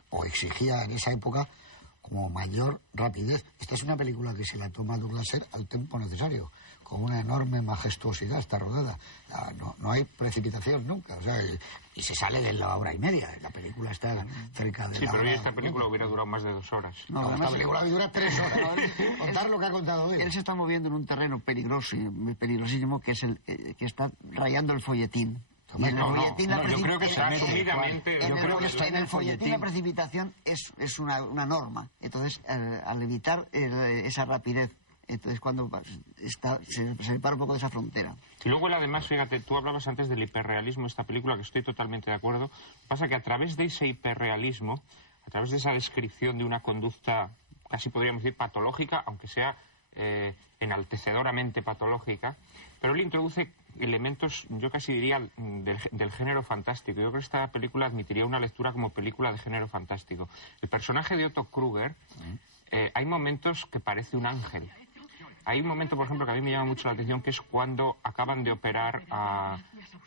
o exigía en esa época, como mayor rapidez. Esta es una película que se la toma Douglas Sirk al tiempo necesario, con una enorme majestuosidad, está rodada. No hay precipitación nunca, o sea, y se sale de la hora y media. La película está cerca de sí, la pero hora. esta película hubiera durado más de 2 horas. No, esta película dura 3 horas. Contar lo que ha contado él. Él se está moviendo en un terreno peligroso, peligrosísimo, que es que está rayando el folletín. Yo creo que se asumidamente. En el folletín la precipitación es una norma. Entonces, al evitar esa rapidez Entonces cuando se separa un poco de esa frontera. Y luego él además, fíjate, tú hablabas antes del hiperrealismo de esta película, que estoy totalmente de acuerdo. Pasa que a través de ese hiperrealismo, a través de esa descripción de una conducta, casi podríamos decir patológica, aunque sea enaltecedoramente patológica, pero él introduce elementos, yo casi diría, del género fantástico. Yo creo que esta película admitiría una lectura como película de género fantástico. El personaje de Otto Kruger, hay momentos que parece un ángel. Hay un momento, por ejemplo, que a mí me llama mucho la atención, que es cuando acaban de operar a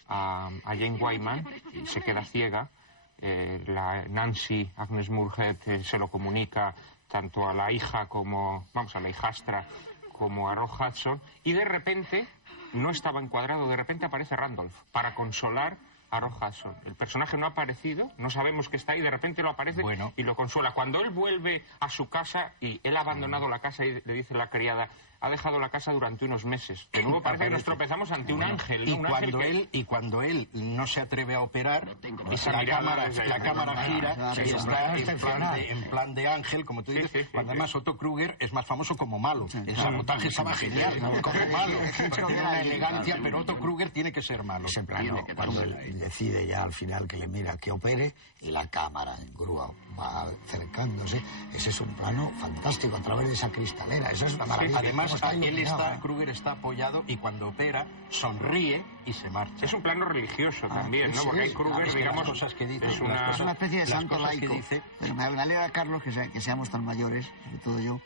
Jane Wyman y se queda ciega. La Nancy Agnes Moorehead se lo comunica tanto a la hija como, a la hijastra, como a Rock Hudson, y de repente, no estaba encuadrado, de repente aparece Randolph para consolar a Rock Hudson. El personaje no ha aparecido, no sabemos que está ahí, de repente lo aparece y lo consuela. Cuando él vuelve a su casa y él ha abandonado la casa y le dice la criada, ha dejado la casa durante unos meses. De nuevo parece que nos tropezamos ante un ángel, ¿no? Y cuando él no se atreve a operar, la cámara gira y está en plan de ángel, como tú dices, cuando además Otto Kruger es más famoso como malo. El sabotaje estaba genial, como malo, porque tiene una elegancia, pero Otto Kruger tiene que ser malo. Ese plano, cuando él decide ya al final que le mira que opere y la cámara en grúa va acercándose, ese es un plano fantástico a través de esa cristalera, eso es una maravilla. Además, Kruger está apoyado y cuando opera sonríe y se marcha. Es un plano religioso también, ¿no? Porque hay Kruger, digamos, cosas que dice, es una especie de santo laico. Pero me alegra, Carlos, que seamos tan mayores, sobre todo yo,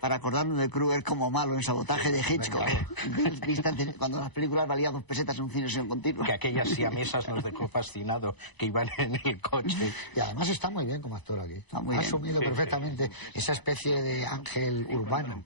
para acordarnos de Kruger como malo en Sabotaje de Hitchcock. Cuando las películas valían 2 pesetas en un cine sin continuo. Que aquellas siamesas nos dejó fascinado, que iban en el coche. Y además está muy bien como actor aquí. Ha asumido perfectamente esa especie de ángel urbano.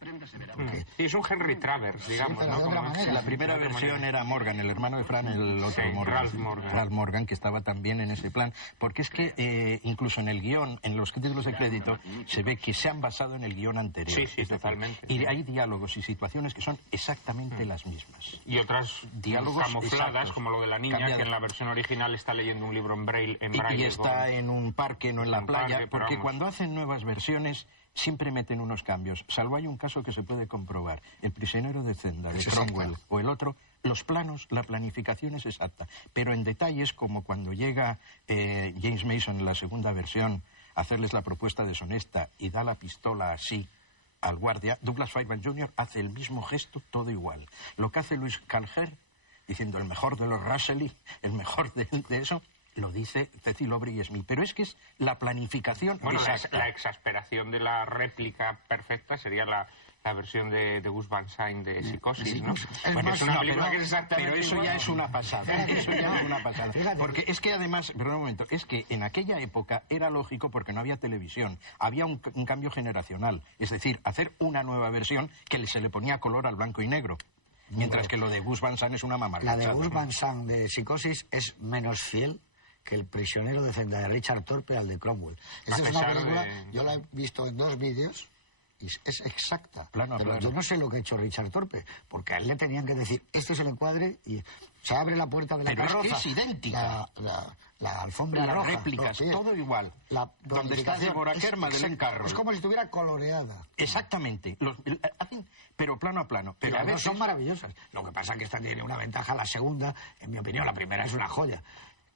Y es un Henry Travers, digamos, ¿no? De otra manera. La primera versión era Morgan, el hermano de Fran, el otro Morgan. Ralph Morgan, que estaba también en ese plan. Porque es que incluso en el guión, en los títulos de crédito, se ve que se han basado en el guión anterior. Sí, totalmente. Y hay diálogos y situaciones que son exactamente las mismas. Y otras diálogos camufladas, como lo de la niña, que en la versión original está leyendo un libro en braille. Y está en un parque, no en la playa, porque cuando hacen nuevas versiones siempre meten unos cambios. Salvo hay un caso que se puede comprobar. El prisionero de Zenda, de Cromwell, o el otro, los planos, la planificación es exacta. Pero en detalles, como cuando llega James Mason en la segunda versión a hacerles la propuesta deshonesta y da la pistola así al guardia, Douglas Fairbanks Jr. hace el mismo gesto, todo igual. Lo que hace Louis Calher, diciendo el mejor de los Russell, el mejor de eso, lo dice Cecil Aubrey Smith. Pero es que es la planificación. Bueno, la exasperación de la réplica perfecta sería la versión de Gus Van Sant de Psicosis, ¿no? Bueno, es una película que es exactamente pero eso ya es una pasada. Eso ya es una pasada. Porque es que además, perdón un momento, es que en aquella época era lógico porque no había televisión. Había un cambio generacional. Es decir, hacer una nueva versión que se le ponía color al blanco y negro. Mientras que lo de Gus Van Sant es una mamarrachada. La de Gus Van Sant de Psicosis es menos fiel que El prisionero de Zenda de Richard Thorpe al de Cromwell. Esa es una película, yo la he visto en 2 vídeos y es exacta. Pero yo no sé lo que ha hecho Richard Thorpe, porque a él le tenían que decir, este es el encuadre y se abre la puerta de la carroza. Pero es que es idéntica. La alfombra roja. Las réplicas, todo igual. Donde está Deborah Kerr, Madeleine Carroll. Es como si estuviera coloreada. Exactamente. Pero plano a plano. Pero a veces son maravillosas. Lo que pasa es que esta tiene una ventaja, la segunda, en mi opinión, la primera es una joya.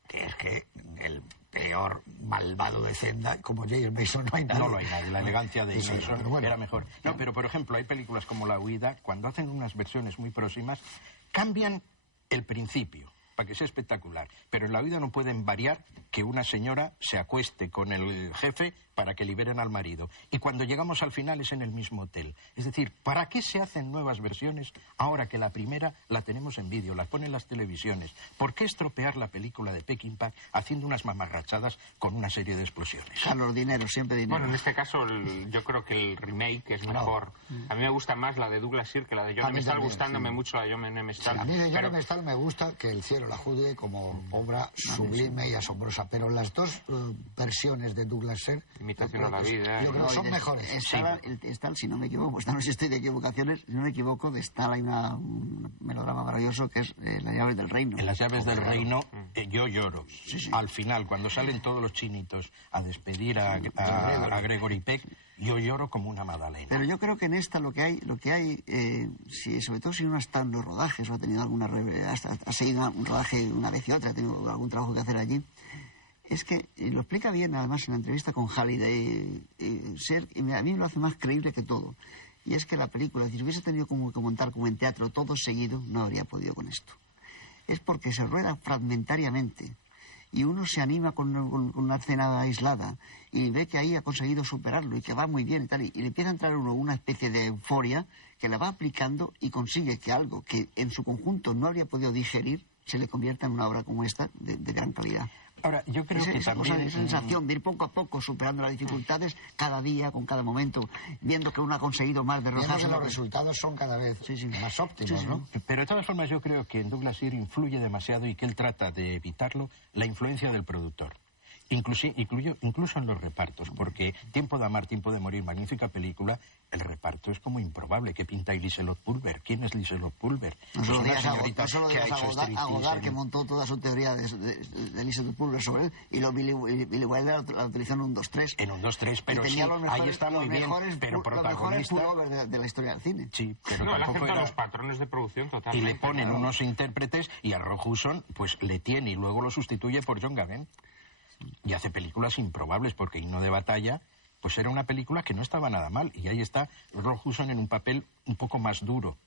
Que es que el peor malvado de Zenda, como James Mason, no hay nadie. No lo hay nadie, la elegancia de Mason era mejor. No, pero por ejemplo, hay películas como La Huida, cuando hacen unas versiones muy próximas, cambian el principio, para que sea espectacular. Pero en La Huida no pueden variar que una señora se acueste con el jefe para que liberen al marido. Y cuando llegamos al final es en el mismo hotel. Es decir, ¿para qué se hacen nuevas versiones ahora que la primera la tenemos en vídeo, la ponen las televisiones? ¿Por qué estropear la película de Peckinpah haciendo unas mamarrachadas con una serie de explosiones? Carlos, dinero, siempre dinero. Bueno, en este caso yo creo que el remake es mejor. A mí me gusta más la de Douglas Sirk que la de John Nemestal, gustándome mucho la de John Nemestal. A mí de John Nemestal me gusta que el cielo la juzgue como obra sublime y asombrosa, pero las 2 versiones de Douglas Sirk, Imitación a la vida. Yo creo que son mejores. Está, si no me equivoco, esta noche estoy de equivocaciones, si no me equivoco, hay un melodrama maravilloso que es Las llaves del reino. En Las llaves del reino yo lloro. Sí. Al final, cuando salen todos los chinitos a despedir a Gregory Peck, Yo lloro como una magdalena. Pero yo creo que en esta lo que hay, sobre todo si uno está en los rodajes o ha tenido ha seguido un rodaje una vez y otra, ha tenido algún trabajo que hacer allí, es que lo explica bien además en la entrevista con Halliday, y a mí me lo hace más creíble que todo. Y es que la película, si hubiese tenido como que montar como en teatro todo seguido, no habría podido con esto. Es porque se rueda fragmentariamente y uno se anima con una escena aislada y ve que ahí ha conseguido superarlo y que va muy bien y tal, y le empieza a entrar uno una especie de euforia que la va aplicando y consigue que algo que en su conjunto no habría podido digerir se le convierta en una obra como esta de gran calidad. Ahora, yo creo que también... Esa sensación de ir poco a poco superando las dificultades cada día, con cada momento, viendo que uno ha conseguido más de Viendo que los resultados son cada vez más óptimos, ¿no? Pero de todas formas yo creo que en Douglas Sirk influye demasiado y que él trata de evitarlo la influencia del productor. Incluso en los repartos, porque Tiempo de amar, tiempo de morir, magnífica película, el reparto es como improbable. ¿Qué pinta ahí Liselott Pulver? ¿Quién es Liselott Pulver? No solo una señorita que ha hecho a Godard, que montó toda su teoría de Liselott Pulver sobre él, y Billy Wilder la utilizó en un 2-3. En un 2-3, pero sí, ahí está muy bien, pero protagonista... Los mejores de la historia del cine. Sí, pero no, tampoco era... era... los patrones de producción totalmente. Y le ponen unos intérpretes y a Rock Hudson pues le tiene y luego lo sustituye por John Gavin. Y hace películas improbables, porque Himno de batalla pues era una película que no estaba nada mal, y ahí está Rock Hudson en un papel un poco más duro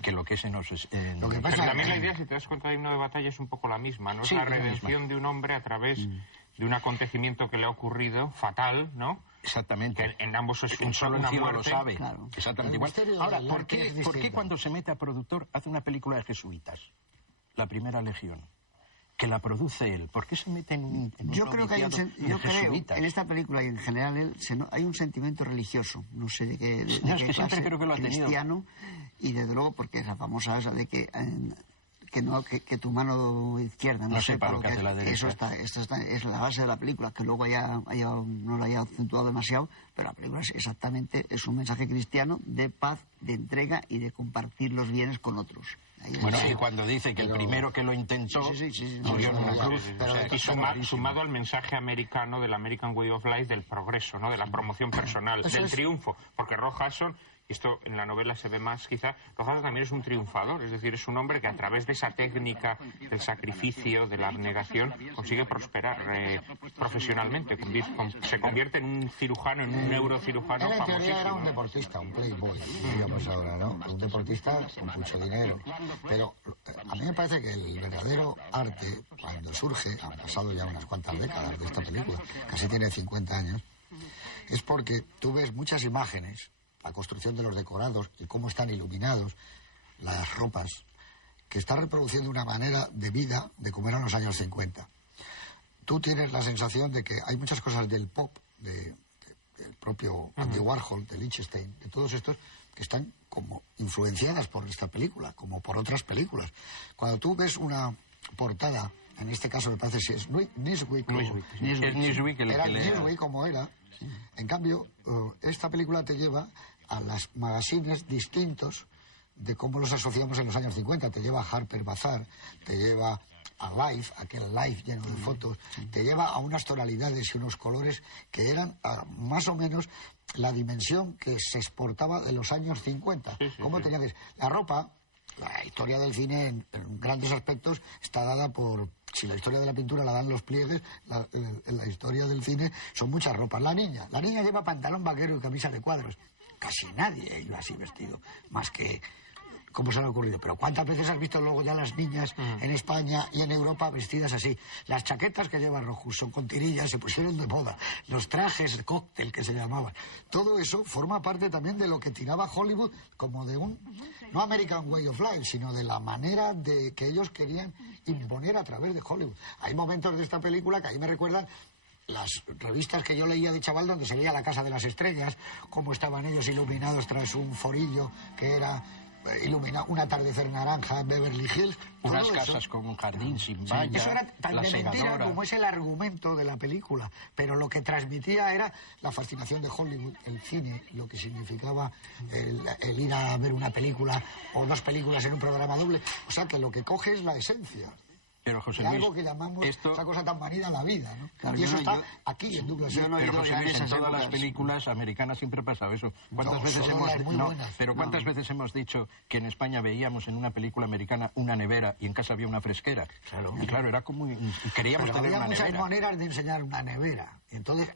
que lo que es en Lo que pasa también la idea, si te das cuenta, de Himno de batalla es un poco la misma, ¿no? Sí, es la redención de un hombre a través de un acontecimiento que le ha ocurrido fatal, ¿no? Exactamente. Que en ambos es un solo una cielo muerte. lo sabe. Claro. Exactamente igual. Ahora, ¿por qué cuando se mete a productor hace una película de jesuitas? La Primera Legión. Que la produce él. ¿Por qué se mete en un Yo creo que jesuitas? En esta película y en general hay un sentimiento religioso, no sé de qué, es que siempre creo que lo ha tenido. Cristiano, y desde luego porque es la famosa esa de que tu mano izquierda no sepa lo que hace la derecha. Eso es la base de la película, que luego no la haya acentuado demasiado, pero la película es un mensaje cristiano de paz, de entrega y de compartir los bienes con otros. Bueno, sí, cuando dice que el primero que lo intentó murió en una cruz. Y sumado al mensaje americano del American Way of Life, del progreso, ¿no? De la promoción personal, del triunfo. Porque Rock Hudson, esto en la novela se ve más quizá, Rock Hudson también es un triunfador, es decir, es un hombre que a través de esa técnica del sacrificio, de la abnegación, consigue prosperar profesionalmente. Se convierte en un cirujano, en un neurocirujano famosísimo. En teoría era un ¿no? deportista, un playboy, digamos ahora, ¿no? Un deportista con mucho dinero. Pero a mí me parece que el verdadero arte, cuando surge, han pasado ya unas cuantas décadas de esta película, casi tiene 50 años, es porque tú ves muchas imágenes, la construcción de los decorados y cómo están iluminados, las ropas, que está reproduciendo una manera de vida de como eran los años 50. Tú tienes la sensación de que hay muchas cosas del pop, del propio Andy Warhol, de Lichtenstein, de todos estos, que están como influenciadas por esta película, como por otras películas. Cuando tú ves una portada, en este caso me parece que es Newsweek, era Newsweek como era. En cambio, esta película te lleva a las magazines distintos de cómo los asociamos en los años 50. Te lleva a Harper Bazaar, te lleva a Life, aquel Life lleno de fotos, te lleva a unas tonalidades y unos colores que eran más o menos la dimensión que se exportaba de los años 50. ¿Cómo tenía que...? La ropa, la historia del cine en grandes aspectos está dada por... Si la historia de la pintura la dan los pliegues, la historia del cine son muchas ropas. La niña lleva pantalón vaquero y camisa de cuadros. Casi nadie iba así vestido, más que... ¿Cómo se le ha ocurrido? Pero ¿cuántas veces has visto luego ya las niñas en España y en Europa vestidas así? Las chaquetas que lleva Rock Hudson con tirillas se pusieron de moda. Los trajes cóctel que se llamaban. Todo eso forma parte también de lo que tiraba Hollywood como de un... No American Way of Life, sino de la manera de que ellos querían imponer a través de Hollywood. Hay momentos de esta película que a mí me recuerdan las revistas que yo leía de chaval, donde se leía La Casa de las Estrellas, cómo estaban ellos iluminados tras un forillo que era... un atardecer naranja en Beverly Hills. Unas casas con un jardín sin valla. Eso era tan de mentira como es el argumento de la película, pero lo que transmitía era la fascinación de Hollywood, el cine, lo que significaba el ir a ver una película o dos películas en un programa doble. O sea que lo que coge es la esencia Pero, José de Luis, algo que llamamos esa cosa tan manida la vida, ¿no? Claro, y eso yo no- está aquí en Douglas yo Sirk. no he Pero, ido José ya en Luis, en esas todas las épocas. películas americanas siempre ha pasado eso. ¿Cuántas No, veces solo hemos las muy buenas. pero cuántas veces hemos dicho que en España veíamos en una película americana una nevera y en casa había una fresquera? Claro. Y claro, era como queríamos Pero tener había una muchas nevera. maneras de enseñar una nevera. Entonces,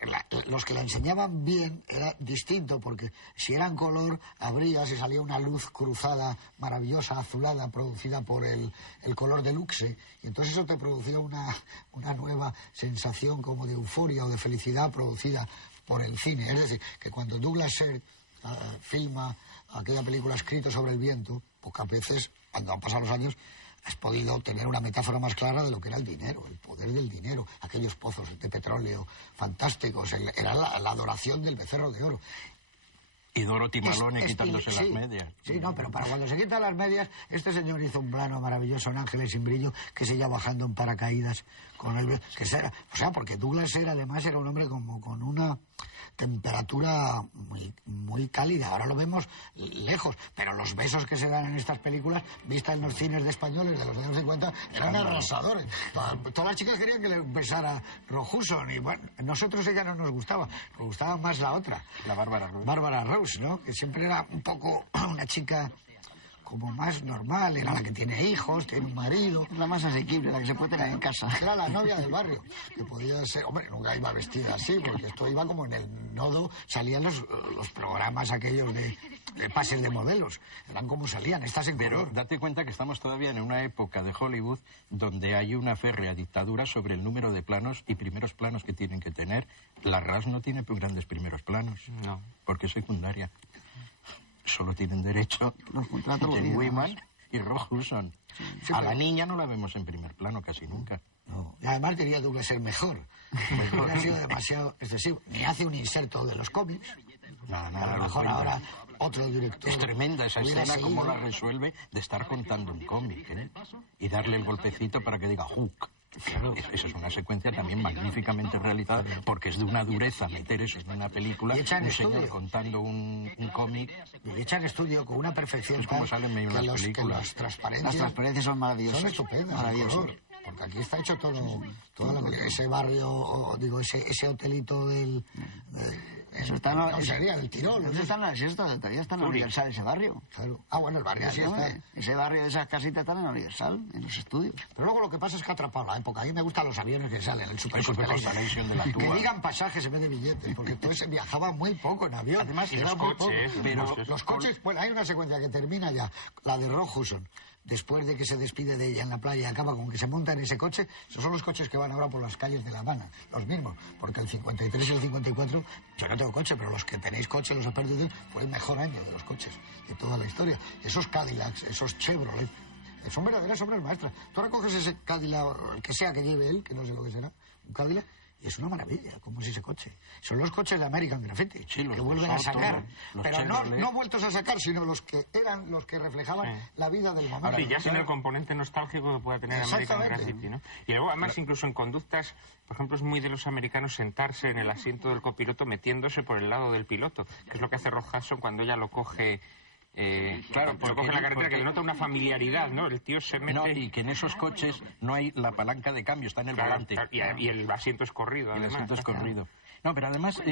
los que la enseñaban bien era distinto, porque si era en color, abrías y salía una luz cruzada, maravillosa, azulada, producida por el color de luxe. Y entonces eso te producía una nueva sensación como de euforia o de felicidad producida por el cine. Es decir, que cuando Douglas Sirk filma aquella película Escrito sobre el viento, pocas veces, cuando han pasado los años, has podido tener una metáfora más clara de lo que era el dinero, el poder del dinero, aquellos pozos de petróleo fantásticos, era la adoración del becerro de oro. Y Dorothy Malone quitándose las medias. Sí, no, pero para cuando se quitan las medias, este señor hizo un plano maravilloso en Ángeles sin brillo, que se iba bajando en paracaídas con el... porque Douglas Sirk además era un hombre como con una temperatura muy, muy cálida. Ahora lo vemos lejos, pero los besos que se dan en estas películas, vistas en los cines de españoles de los años 50, eran arrasadores. Todas las chicas querían que le besara Rojuson, y bueno, nosotros ella no nos gustaba, nos gustaba más la otra. La Bárbara Rose. Bárbara Rose, ¿no? Que siempre era un poco una chica como más normal, era la que tiene hijos, tiene un marido. La más asequible, la que se puede tener en casa. Era la novia del barrio, que podía ser... Hombre, nunca iba vestida así, porque esto iba como en el nodo, salían los programas aquellos de pases de modelos, eran como salían, estas en Pero color. date cuenta que estamos todavía en una época de Hollywood donde hay una férrea dictadura sobre el número de planos y primeros planos que tienen que tener. La RAS no tiene grandes primeros planos, No. porque es secundaria. Solo tienen derecho Los contratos los Jane tienen, Wyman y Rock Hudson. A la niña no la vemos en primer plano casi nunca. No. Y además tenía Douglas Sirk mejor. Hubiera sido demasiado excesivo. Ni hace un inserto de los cómics. Nada, A nada, lo lo mejor cuenta. ahora otro director... Es tremenda esa hubiera escena, cómo seguido. la resuelve de estar contando un cómic, ¿eh? Y darle el golpecito para que diga Hook. Esa es una secuencia también magníficamente realizada, porque es de una dureza meter eso en una película, Y hecha en un señor estudio. contando un cómic. Y hecha en estudio con una perfección Es como tal salen en que las las películas. las transparencias... Las transparencias son maravillosas. Son estupendas, Maravillosas. en color, porque aquí está hecho ese barrio, digo, ese hotelito del... Eso está no sería del Tirol. Eso está ya está en la Universal, ese barrio. Claro. Ah, bueno, el barrio sí está. Ese barrio de esas casitas están en la Universal, en los estudios. Pero luego lo que pasa es que ha atrapado la época. A mí me gustan los aviones que salen, el Super El Super Constellation. Constellation de la Túa. Que digan pasajes en vez de billetes, porque entonces se viajaba muy poco en avión. Además, Era los muy coches, poco. pero Los coches, bueno, hay una secuencia que termina ya, la de Rock Hudson. Después de que se despide de ella en la playa y acaba con que se monta en ese coche, esos son los coches que van ahora por las calles de La Habana, los mismos, porque el 53 y el 54, yo no tengo coche, pero los que tenéis coche, los he perdido, fue el mejor año de los coches de toda la historia. Esos Cadillacs, esos Chevrolet, son verdaderas obras maestras. Tú ahora coges ese Cadillac, el que sea que lleve él, que no sé lo que será, un Cadillac, y es una maravilla, como es ese coche. Son los coches de American Graffiti, Sí, los que vuelven a Soto, sacar, los pero Chevrolet. no vueltos a sacar, sino los que eran los que reflejaban la vida del momento. Sí, ya sin el componente nostálgico que pueda tener American Exactamente. Graffiti, ¿no? Y luego, además, incluso en conductas, por ejemplo, es muy de los americanos sentarse en el asiento del copiloto metiéndose por el lado del piloto, que es lo que hace Rock Hudson cuando ella lo coge... Claro, lo porque- coge en la carretera, porque- que le nota una familiaridad, ¿no? El tío se mete... No, y que en esos coches no hay la palanca de cambio, está en el Claro, volante. claro, y el asiento es corrido, Y el además. asiento es corrido. No, pero además,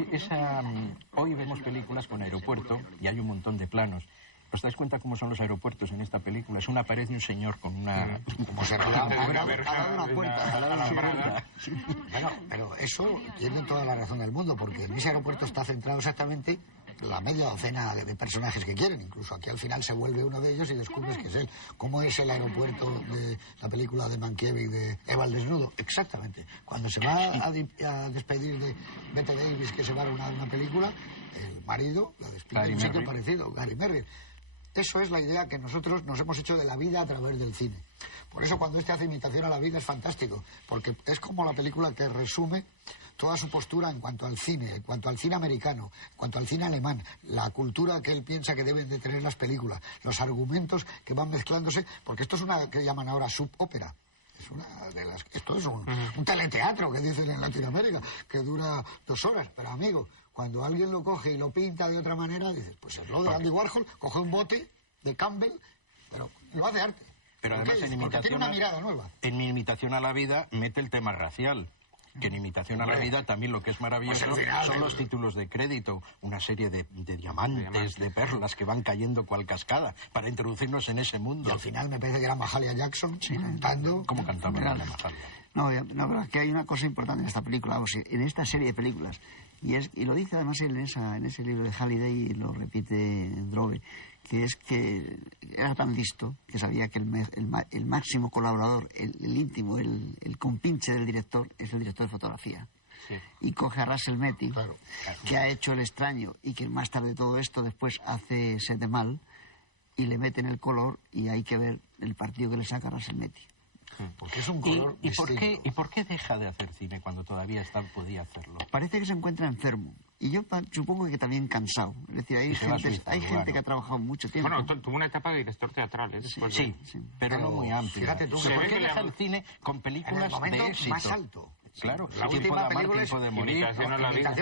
hoy vemos películas con aeropuerto y hay un montón de planos. ¿Os dais cuenta cómo son los aeropuertos en esta película? Es una pared de un señor con una... Como se Delante de una verja, una de puerta. una al lado de una alambrada. puerta. Bueno, pero eso tiene toda la razón del mundo, porque en ese aeropuerto está centrado exactamente la media docena de personajes que quieren. Incluso aquí al final se vuelve uno de ellos y descubres que es él. ¿Cómo es el aeropuerto de la película de Mankiewicz de Eva el desnudo? Exactamente. Cuando se va a despedir de Bette Davis, que se va a una película, el marido la despide Gary en un sitio Merrill. parecido, Gary Merrill. Eso es la idea que nosotros nos hemos hecho de la vida a través del cine. Por eso cuando este hace imitación a la vida es fantástico, porque es como la película que resume toda su postura en cuanto al cine, en cuanto al cine americano, en cuanto al cine alemán, la cultura que él piensa que deben de tener las películas, los argumentos que van mezclándose, porque esto es una que llaman ahora subópera. Es una de las... Esto es un teleteatro que dicen en Latinoamérica, que dura 2 horas. Pero, amigo, cuando alguien lo coge y lo pinta de otra manera, dices, pues es lo de Andy Warhol, coge un bote de Campbell, pero lo hace arte. Pero además Porque tiene una mirada nueva. En Imitación a la vida mete el tema racial. Que en Imitación a la vida también lo que es maravilloso son los títulos de crédito, una serie de diamantes, de perlas que van cayendo cual cascada para introducirnos en ese mundo. Y al final me parece que era Mahalia Jackson cantando. ¿Cómo cantaba la Mahalia? No, pero es que hay una cosa importante en esta película, o sea, en esta serie de películas, y lo dice además en ese libro de Halliday, y lo repite Drobe, que es que era tan listo que sabía que el máximo colaborador, el íntimo, el compinche del director es el director de fotografía. Sí. Y coge a Russell Metty, que ha hecho El extraño y que más tarde de todo esto después hace Sete Mal, y le mete en el color, y hay que ver el partido que le saca a Russell Metty. Porque es un color ¿Y por qué deja de hacer cine cuando todavía podía hacerlo? Parece que se encuentra enfermo. Y yo supongo que también cansado. Es decir, hay gente que ha trabajado mucho tiempo. Bueno, tuvo una etapa de director teatral, ¿eh? Sí, pero no muy amplia. Fíjate tú, ¿por qué deja el cine con películas de éxito? Más alto. Claro, la última película Tiempo de morir. Imitación a la vida.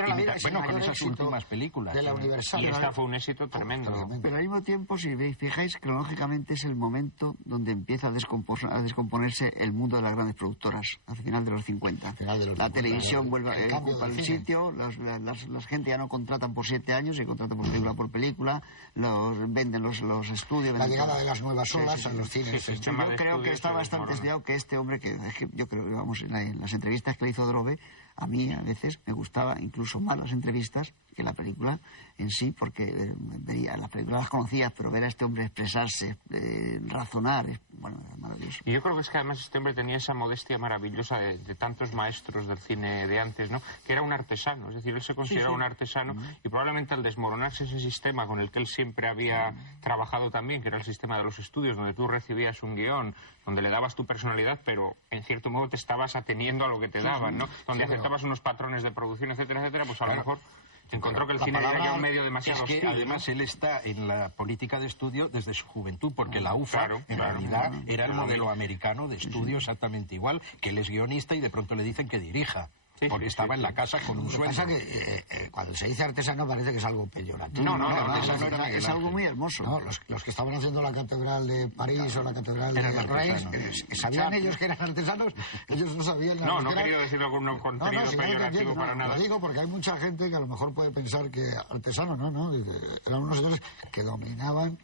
Bueno, con esas últimas películas. De la Universal. Y esta fue un éxito tremendo. Pero al mismo tiempo, si veis, fijáis, cronológicamente es el momento donde empieza a descomponerse el mundo de las grandes productoras, al final de los 50. La televisión vuelve a ocupar el sitio, la gente ya no contratan por 7 años, se contratan por película, venden los estudios. La llegada de las nuevas olas a los cines. Yo creo que está bastante estudiado que este hombre, yo creo que vamos, en las entrevistas que le hizo Drobe, a mí a veces me gustaba incluso más las entrevistas que la película en sí, porque veía las películas las conocía, pero ver a este hombre expresarse, razonar, bueno, maravilloso. Y yo creo que es que además este hombre tenía esa modestia maravillosa de tantos maestros del cine de antes, ¿no? Que era un artesano, es decir, él se consideraba un artesano, y probablemente al desmoronarse ese sistema con el que él siempre había trabajado también, que era el sistema de los estudios, donde tú recibías un guión, donde le dabas tu personalidad, pero en cierto modo te estabas ateniendo a lo que te daban, ¿no? Donde aceptabas unos patrones de producción, etcétera, etcétera, pues a lo mejor encontró que el cine era ya un medio demasiado hostil. Además, él está en la política de estudio desde su juventud, porque la UFA, en realidad, era el modelo americano de estudio exactamente igual, que él es guionista y de pronto le dicen que dirija. Porque estaba en la casa con un sueldo. Lo que pasa que cuando se dice artesano parece que es algo peyorativo. No, es algo muy hermoso. No, los que estaban haciendo la catedral de París o la catedral de Reims, ¿sabían ellos que eran artesanos? Ellos no sabían nada. No quería decirlo con un contenido peyorativo para nada. Lo digo porque hay mucha gente que a lo mejor puede pensar que artesanos, no, eran unos señores que dominaban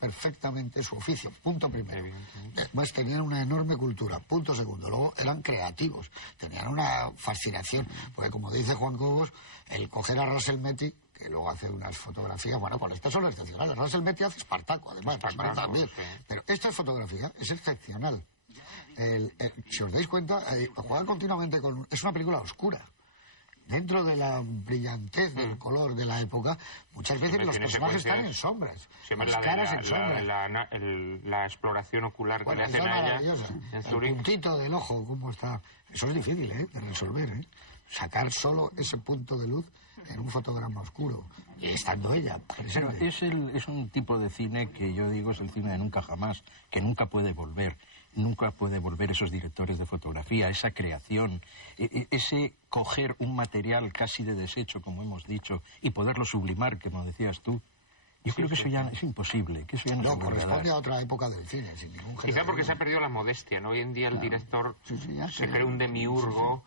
perfectamente su oficio, punto primero. Después tenían una enorme cultura, punto segundo. Luego eran creativos, tenían una fascinación, porque como dice Juan Cobos, el coger a Russell Metty, que luego hace unas fotografías, bueno, con estas son excepcionales. Russell Metty hace Espartaco, además, también. Sí. Pero esta fotografía es excepcional. Si os dais cuenta, juega continuamente con... Es una película oscura. Dentro de la brillantez del color de la época, muchas veces los personajes están en sombras, las caras en sombras. La exploración ocular que le hacen a ella en Zurich. El puntito del ojo, cómo está. Eso es difícil, de resolver, sacar solo ese punto de luz en un fotograma oscuro, y estando ella presente. Pero es un tipo de cine que yo digo es el cine de nunca jamás, que nunca puede volver. Nunca puede volver esos directores de fotografía, esa creación, ese coger un material casi de desecho, como hemos dicho, y poderlo sublimar, como decías tú. Yo creo que eso ya es imposible, que eso ya no se corresponde a otra época del cine, sin ningún género. Quizá porque se ha perdido la modestia, ¿no? Hoy en día el director se cree un demiurgo.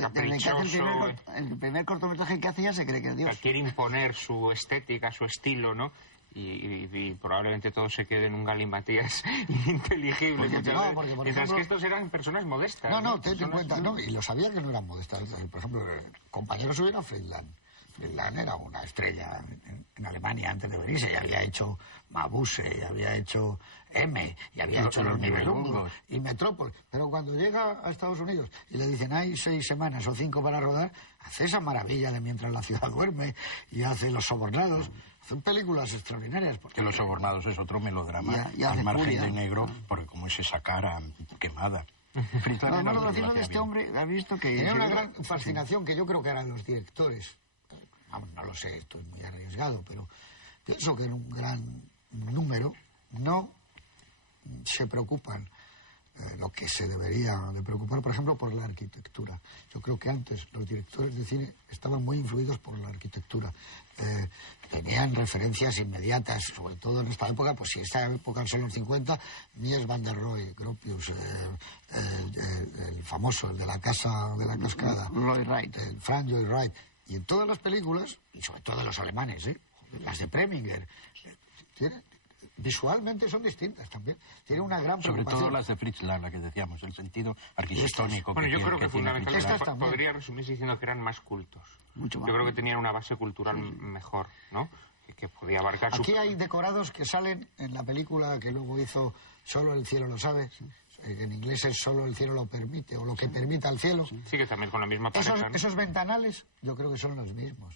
Caprichoso, el primer cortometraje que hace ya se cree que es Dios. Quiere imponer su estética, su estilo, ¿no? Y probablemente todo se quede en un galimatías inteligible. Mientras que estos eran personas modestas. Ten en cuenta, y lo sabía que no eran modestas. Por ejemplo, compañero suyo era Friedland. Friedland era una estrella en Alemania antes de venirse, y había hecho Mabuse, y había hecho M, y había hecho Los Nibelungos y Metrópol. Pero cuando llega a Estados Unidos y le dicen hay 6 semanas o 5 para rodar, hace esa maravilla de Mientras la ciudad duerme, y hace Los Sobornados. Son películas extraordinarias. Que Los Sobornados es otro melodrama al margen de negro, porque como es esa cara quemada. Lo cierto de este hombre, ha visto que... Tiene una gran fascinación que yo creo que eran los directores. No lo sé, estoy muy arriesgado, pero pienso que en un gran número no se preocupan lo que se debería de preocupar, por ejemplo, por la arquitectura. Yo creo que antes los directores de cine estaban muy influidos por la arquitectura. Tenían referencias inmediatas, sobre todo en esta época, pues si esta época son los 50, Mies van der Rohe, Gropius, el famoso, el de la casa de la cascada, Lloyd Wright. Frank Lloyd Wright. Y en todas las películas, y sobre todo los alemanes, las de Preminger, visualmente son distintas también. Tiene una gran Sobre preocupación. todo las de Fritz Lang, la que decíamos, el sentido arquitectónico. Bueno, yo creo que tiene Fritz fundamentalmente Lang. Estas también. podría resumirse diciendo que eran más cultos. Mucho más. Yo creo que tenían una base cultural mejor, ¿no? Que podía abarcar Aquí hay decorados que salen en la película que luego hizo Solo el cielo lo sabe, que en inglés es Solo el cielo lo permite, o lo que permita el cielo. Sí, que también con la misma pareja, ¿no? Esos ventanales yo creo que son los mismos.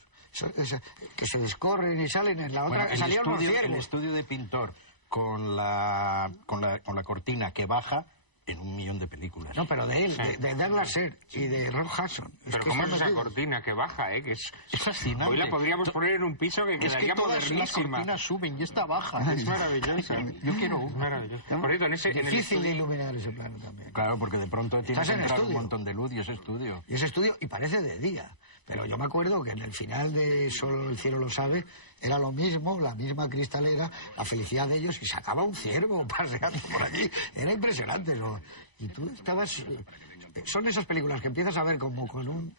Que se descorren y salen en la otra. Bueno, Salían los el ciervos. estudio de pintor con la cortina que baja en 1.000.000 de películas. No, pero de él, Sí. de Douglas Sirk y de Rob Hudson. Pero que ¿cómo es están esa metidos. cortina que baja, que es fascinante. Hoy la podríamos poner en un piso que Es que quedaría todas las modernísima. cortinas suben y esta baja. Es maravillosa. Yo quiero Es una. maravilloso. Por cierto, en el Difícil de estudio- iluminar ese plano también. Claro, porque de pronto tiene Estás que en entrar un estudio. montón de luz y ese estudio. Y ese estudio, y parece de día. Pero yo me acuerdo que en el final de Solo el cielo lo sabe, era lo mismo, la misma cristalera, la felicidad de ellos, y sacaba un ciervo paseando por allí. Era impresionante, ¿no? Y tú estabas... Son esas películas que empiezas a ver como con un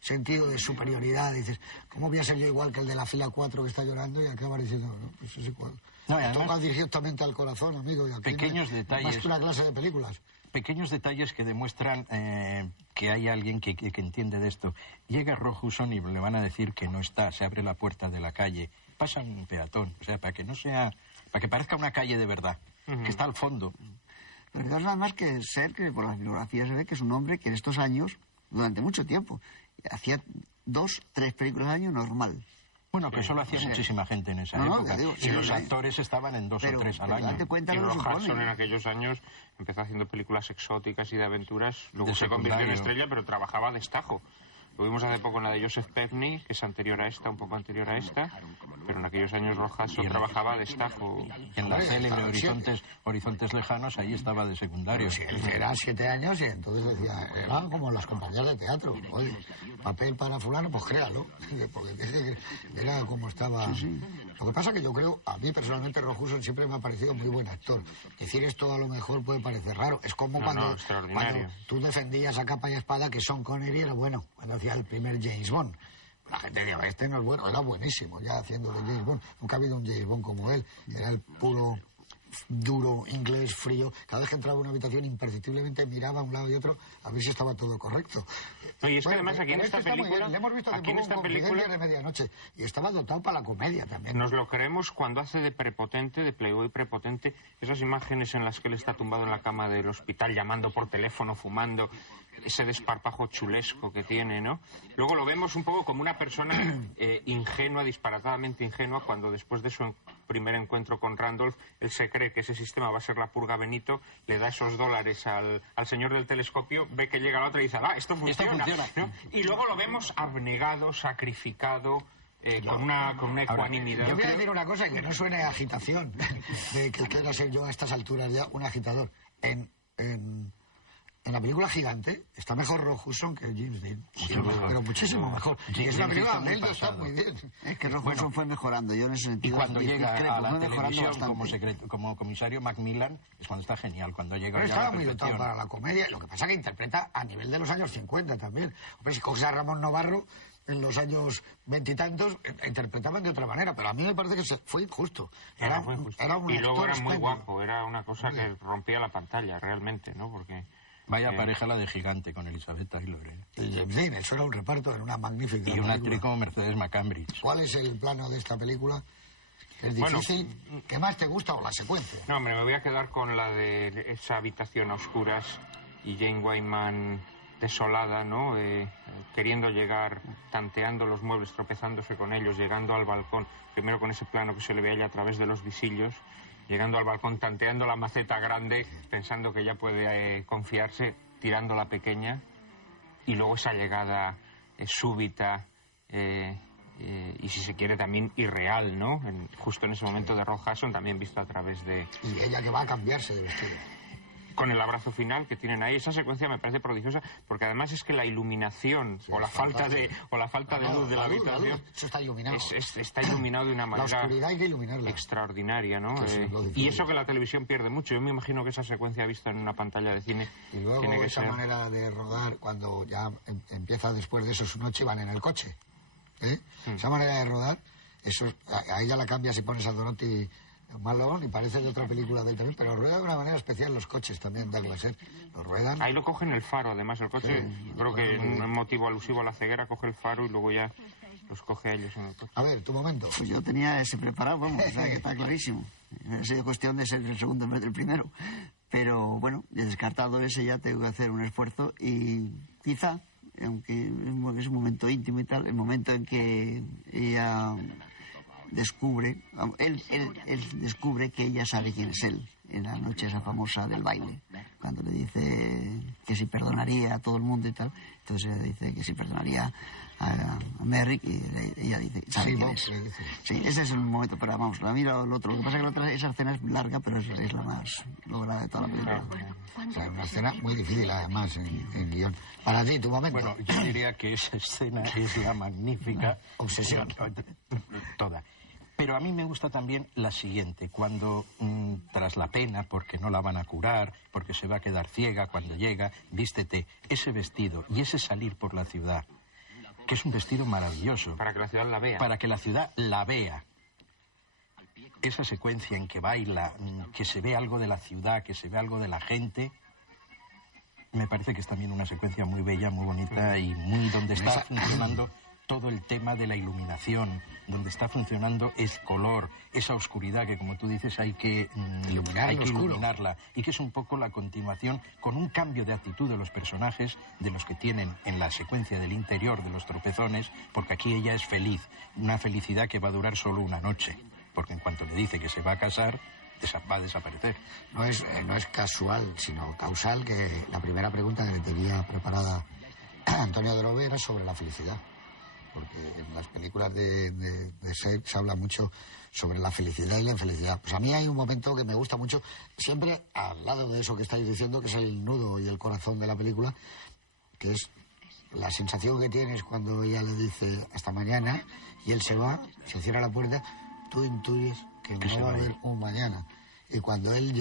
sentido de superioridad. Dices, ¿cómo voy a ser yo igual que el de la fila 4 que está llorando? Y acabas diciendo, no, pues es igual. No, y además- Toca directamente al corazón, amigo. Y aquí Pequeños no hay detalles. más que una clase de películas. Pequeños detalles que demuestran que hay alguien que entiende de esto. Llega Rob Hudson y le van a decir que no está, se abre la puerta de la calle, pasa un peatón, o sea, para que no sea, para que parezca una calle de verdad, que está al fondo. Pero fijaos nada más que Ser, que por la bibliografía se ve que es un hombre que en estos años, durante mucho tiempo, hacía 2, 3 películas al año normal. Bueno, que eso lo hacía Sí. muchísima gente en esa No, época. ya digo, y sí, los sí. actores estaban en 2 Pero- o 3 al pero año. date cuenta Y lo que Rob supone. Hudson en aquellos años empezó haciendo películas exóticas y de aventuras, luego De se convirtió en secundario. estrella, pero trabajaba a destajo. Lo vimos hace poco en la de Joseph Pevney, que es anterior a esta, un poco anterior a esta, pero en aquellos años Rob Hudson trabajaba a destajo. Y en la Hombre, célebre estaba Horizontes Lejanos, ahí estaba de secundario. Sí, él era 7 años y entonces decía, era como las compañías de teatro. Oye, papel para fulano, pues créalo. Porque era como estaba. Lo que pasa que yo creo, a mí personalmente Rob Hudson siempre me ha parecido muy buen actor. Decir esto a lo mejor puede parecer raro. Es como No, cuando, extraordinario. cuando tú defendías a capa y espada que Sean Connery era bueno, cuando hacía el primer James Bond. La gente decía, este no es bueno, era buenísimo ya haciendo de James Bond. Nunca ha habido un James Bond como él. Era el puro duro, inglés, frío. Cada vez que entraba a una habitación imperceptiblemente miraba a un lado y otro a ver si estaba todo correcto. No, y es que además aquí en pero esta está muy película- bien. Le hemos visto hace aquí en poco esta un Confidencias película- de medianoche y estaba dotado para la comedia también. Nos lo creemos cuando hace de prepotente, de playboy prepotente, esas imágenes en las que él está tumbado en la cama del hospital llamando por teléfono, fumando, ese desparpajo chulesco que tiene, ¿no? Luego lo vemos un poco como una persona ingenua, disparatadamente ingenua, cuando después de su primer encuentro con Randolph, él se cree que ese sistema va a ser la purga Benito, le da esos $, al señor del telescopio, ve que llega la otra y dice, esto funciona. ¿no? Y luego lo vemos abnegado, sacrificado, con una ecuanimidad. Yo voy a decir una cosa y que no suene a agitación, de que quiera ser yo a estas alturas ya un agitador. En la película Gigante está mejor Rob Hudson que James Dean. Pero muchísimo mejor. Y es una película donde él está muy bien. Es que Rob Hudson fue mejorando, yo en ese Y sentido... cuando llega discrepo, a la fue mejorando televisión bastante. como comisario Macmillan, es cuando está genial, cuando llega Pero ya a estaba la muy dotado perfección. para la comedia. Lo que pasa es que interpreta a nivel de los años 50 también. Hombre, si coges a Ramón Novarro en los años veintitantos, interpretaban de otra manera. Pero a mí me parece que fue injusto. Era muy justo. Era un Y luego actor era muy espléndido. guapo, era una cosa que rompía la pantalla realmente, ¿no? Porque Vaya pareja la de Gigante con Elizabeth Taylor. Y James Dean, eso era un reparto en una magnífica Y una película. actriz como Mercedes McCambridge. ¿Cuál es el plano de esta película? ¿Es Bueno, difícil? ¿Qué más te gusta o la secuencia? No, hombre, me voy a quedar con la de esa habitación a oscuras y Jane Wyman desolada, ¿no? Queriendo llegar, tanteando los muebles, tropezándose con ellos, llegando al balcón, primero con ese plano que se le ve a ella a través de los visillos, llegando al balcón, tanteando la maceta grande, pensando que ya puede confiarse, tirando la pequeña, y luego esa llegada súbita y si se quiere también irreal, ¿no? Justo en ese momento de Rob Hudson, también visto a través de... Y ella que va a cambiarse de vestido. con el abrazo final que tienen ahí. Esa secuencia me parece prodigiosa, porque además es que la iluminación o la falta de luz de la habitación... Eso está iluminado. Está iluminado de una manera... La oscuridad hay que iluminarla. Extraordinaria, ¿no? Y eso que la televisión pierde mucho. Yo me imagino que esa secuencia vista en una pantalla de cine... Y luego tiene que esa ser... manera de rodar, cuando ya empieza después de eso su noche, van en el coche. Esa manera de rodar, eso, a ella la cambias y pones a Dorothy Malone y parece de otra película del terror, pero rueda de una manera especial los coches también, Douglas Sirk. Los ruedan. Ahí lo cogen el faro, además, el coche. Sí, creo que en un motivo alusivo a la ceguera coge el faro y luego ya los coge a ellos en el coche. A ver, tu momento. Pues yo tenía ese preparado, vamos, o sea, que está clarísimo. Ha sido cuestión de ser el segundo en vez del primero. Pero bueno, he descartado ese, ya tengo que hacer un esfuerzo y quizá, aunque es un momento íntimo y tal, el momento en que ella descubre, él descubre que ella sabe quién es él, en la noche esa famosa del baile, cuando le dice que si perdonaría a todo el mundo y tal, entonces ella dice que si perdonaría a Merrick y ella dice, ¿sabe quién es? Sí, ese es el momento, pero vamos, a mí lo otro, lo que pasa es que esa escena es larga, pero es la más lograda de toda la película. O sea, una escena muy difícil además en guión. Para ti, tu momento. Bueno, yo diría que esa escena es la magnífica obsesión. Toda. Pero a mí me gusta también la siguiente, cuando tras la pena, porque no la van a curar, porque se va a quedar ciega cuando llega, vístete ese vestido y ese salir por la ciudad, que es un vestido maravilloso. Para que la ciudad la vea. Para que la ciudad la vea. Esa secuencia en que baila, que se ve algo de la ciudad, que se ve algo de la gente, me parece que es también una secuencia muy bella, muy bonita y muy donde está funcionando todo el tema de la iluminación, donde está funcionando el color, esa oscuridad que, como tú dices, hay que iluminarla, y que es un poco la continuación con un cambio de actitud de los personajes, de los que tienen en la secuencia del interior de los tropezones, porque aquí ella es feliz, una felicidad que va a durar solo una noche, porque en cuanto le dice que se va a casar, va a desaparecer. No es casual, sino causal, que la primera pregunta que le tenía preparada Antonio Adrover era sobre la felicidad. Porque en las películas de Sirk se habla mucho sobre la felicidad y la infelicidad. Pues a mí hay un momento que me gusta mucho, siempre al lado de eso que estáis diciendo, que es el nudo y el corazón de la película, que es la sensación que tienes cuando ella le dice hasta mañana y él se va, se cierra la puerta, tú intuyes que no va a haber un mañana. Y cuando él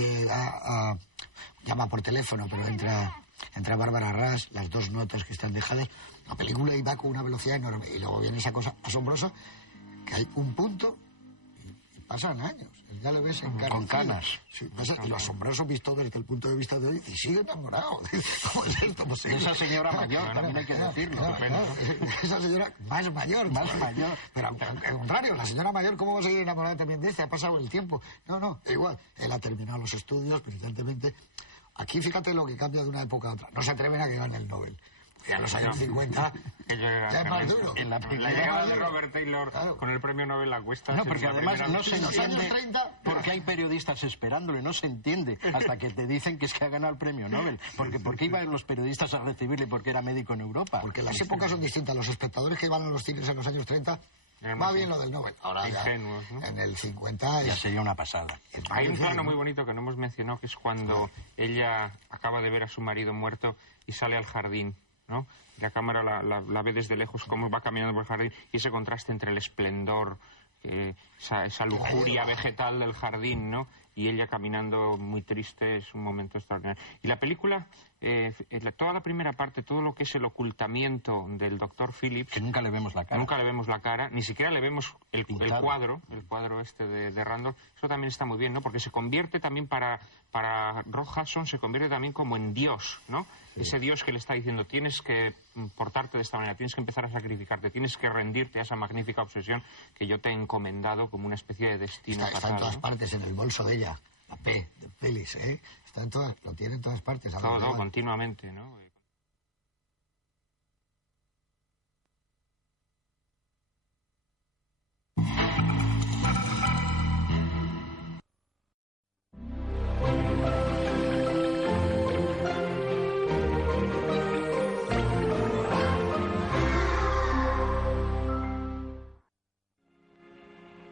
llama por teléfono, pero entra Bárbara Rasch, las dos notas que están dejadas, la película iba con una velocidad enorme. Y luego viene esa cosa asombrosa, que hay un punto y pasan años. Ya lo ves encarnado. Con canas. Sí, y lo asombroso visto desde el punto de vista de hoy, y sigue enamorado. ¿Cómo es esto posible? Esa señora mayor, también hay que decirlo. Esa señora más mayor. Pero al contrario, la señora mayor, ¿cómo va a seguir enamorada también de este? Ha pasado el tiempo. No, igual. Él ha terminado los estudios, brillantemente. Aquí fíjate lo que cambia de una época a otra. No se atreven a que gane el Nobel. Ya en los años 50 ya es más duro. La llegada de Robert Taylor con el premio Nobel a cuestas. No, porque además no se entiende 30, porque hay periodistas esperándole, no se entiende hasta que te dicen que es que ha ganado el premio Nobel. ¿Por qué iban los periodistas a recibirle porque era médico en Europa? Porque las épocas son distintas. Los espectadores que iban a los cines en los años 30... Va bien lo del Nobel. Ahora ya, ingenuos, ¿no? En el 50... Ya sería una pasada. Hay un plano muy bonito que no hemos mencionado, que es cuando ella acaba de ver a su marido muerto y sale al jardín, ¿no? La cámara la ve desde lejos cómo va caminando por el jardín, y ese contraste entre el esplendor, esa lujuria vegetal del jardín, ¿no? Y ella caminando muy triste, es un momento extraordinario. Y la película, toda la primera parte, todo lo que es el ocultamiento del Dr. Phillips... Que nunca le vemos la cara. Nunca le vemos la cara, ni siquiera le vemos el cuadro este de Randolph. Eso también está muy bien, ¿no? Porque se convierte también para Rock Hudson, se convierte también como en Dios, ¿no? Sí. Ese Dios que le está diciendo, tienes que portarte de esta manera, tienes que empezar a sacrificarte, tienes que rendirte a esa magnífica obsesión que yo te he encomendado como una especie de destino fatal. Está en todas partes, en el bolso de ella, la P de Phillips, ¿eh? Está en todas, lo tiene en todas partes. Todo, continuamente, ¿no?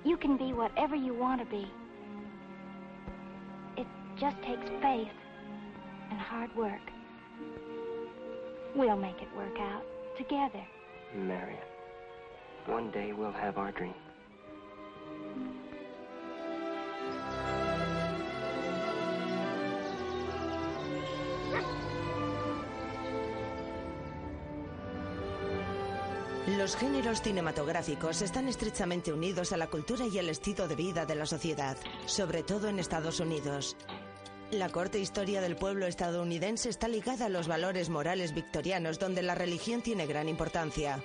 You can be whatever you want to be. It just takes faith. and hard work. We'll make it work out together. Marion, one day we'll have our dream. Los géneros cinematográficos están estrechamente unidos a la cultura y el estilo de vida de la sociedad, sobre todo en Estados Unidos. La corta historia del pueblo estadounidense está ligada a los valores morales victorianos, donde la religión tiene gran importancia.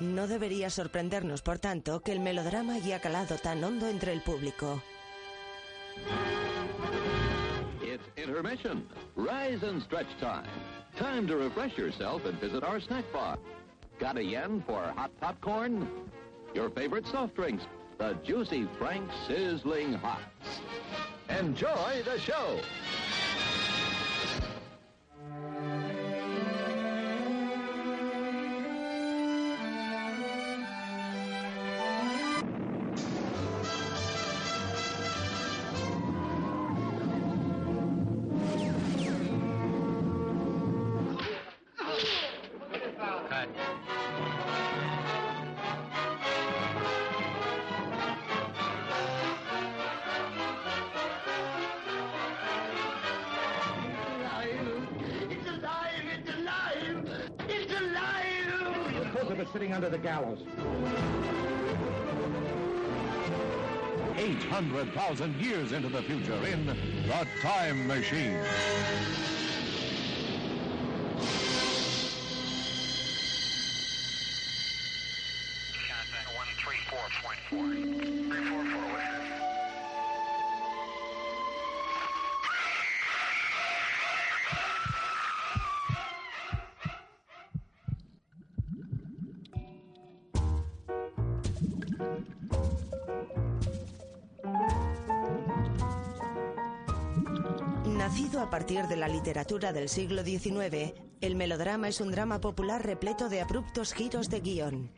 No debería sorprendernos, por tanto, que el melodrama haya calado tan hondo entre el público. It's intermission. Rise and stretch time. Time to refresh yourself and visit our snack bar. Got a yen for hot popcorn? Your favorite soft drinks, the Juicy Frank Sizzling Hots. Enjoy the show. Sitting under the gallows. 800,000 years into the future in The Time Machine. Nacido a partir de la literatura del siglo XIX, el melodrama es un drama popular repleto de abruptos giros de guión.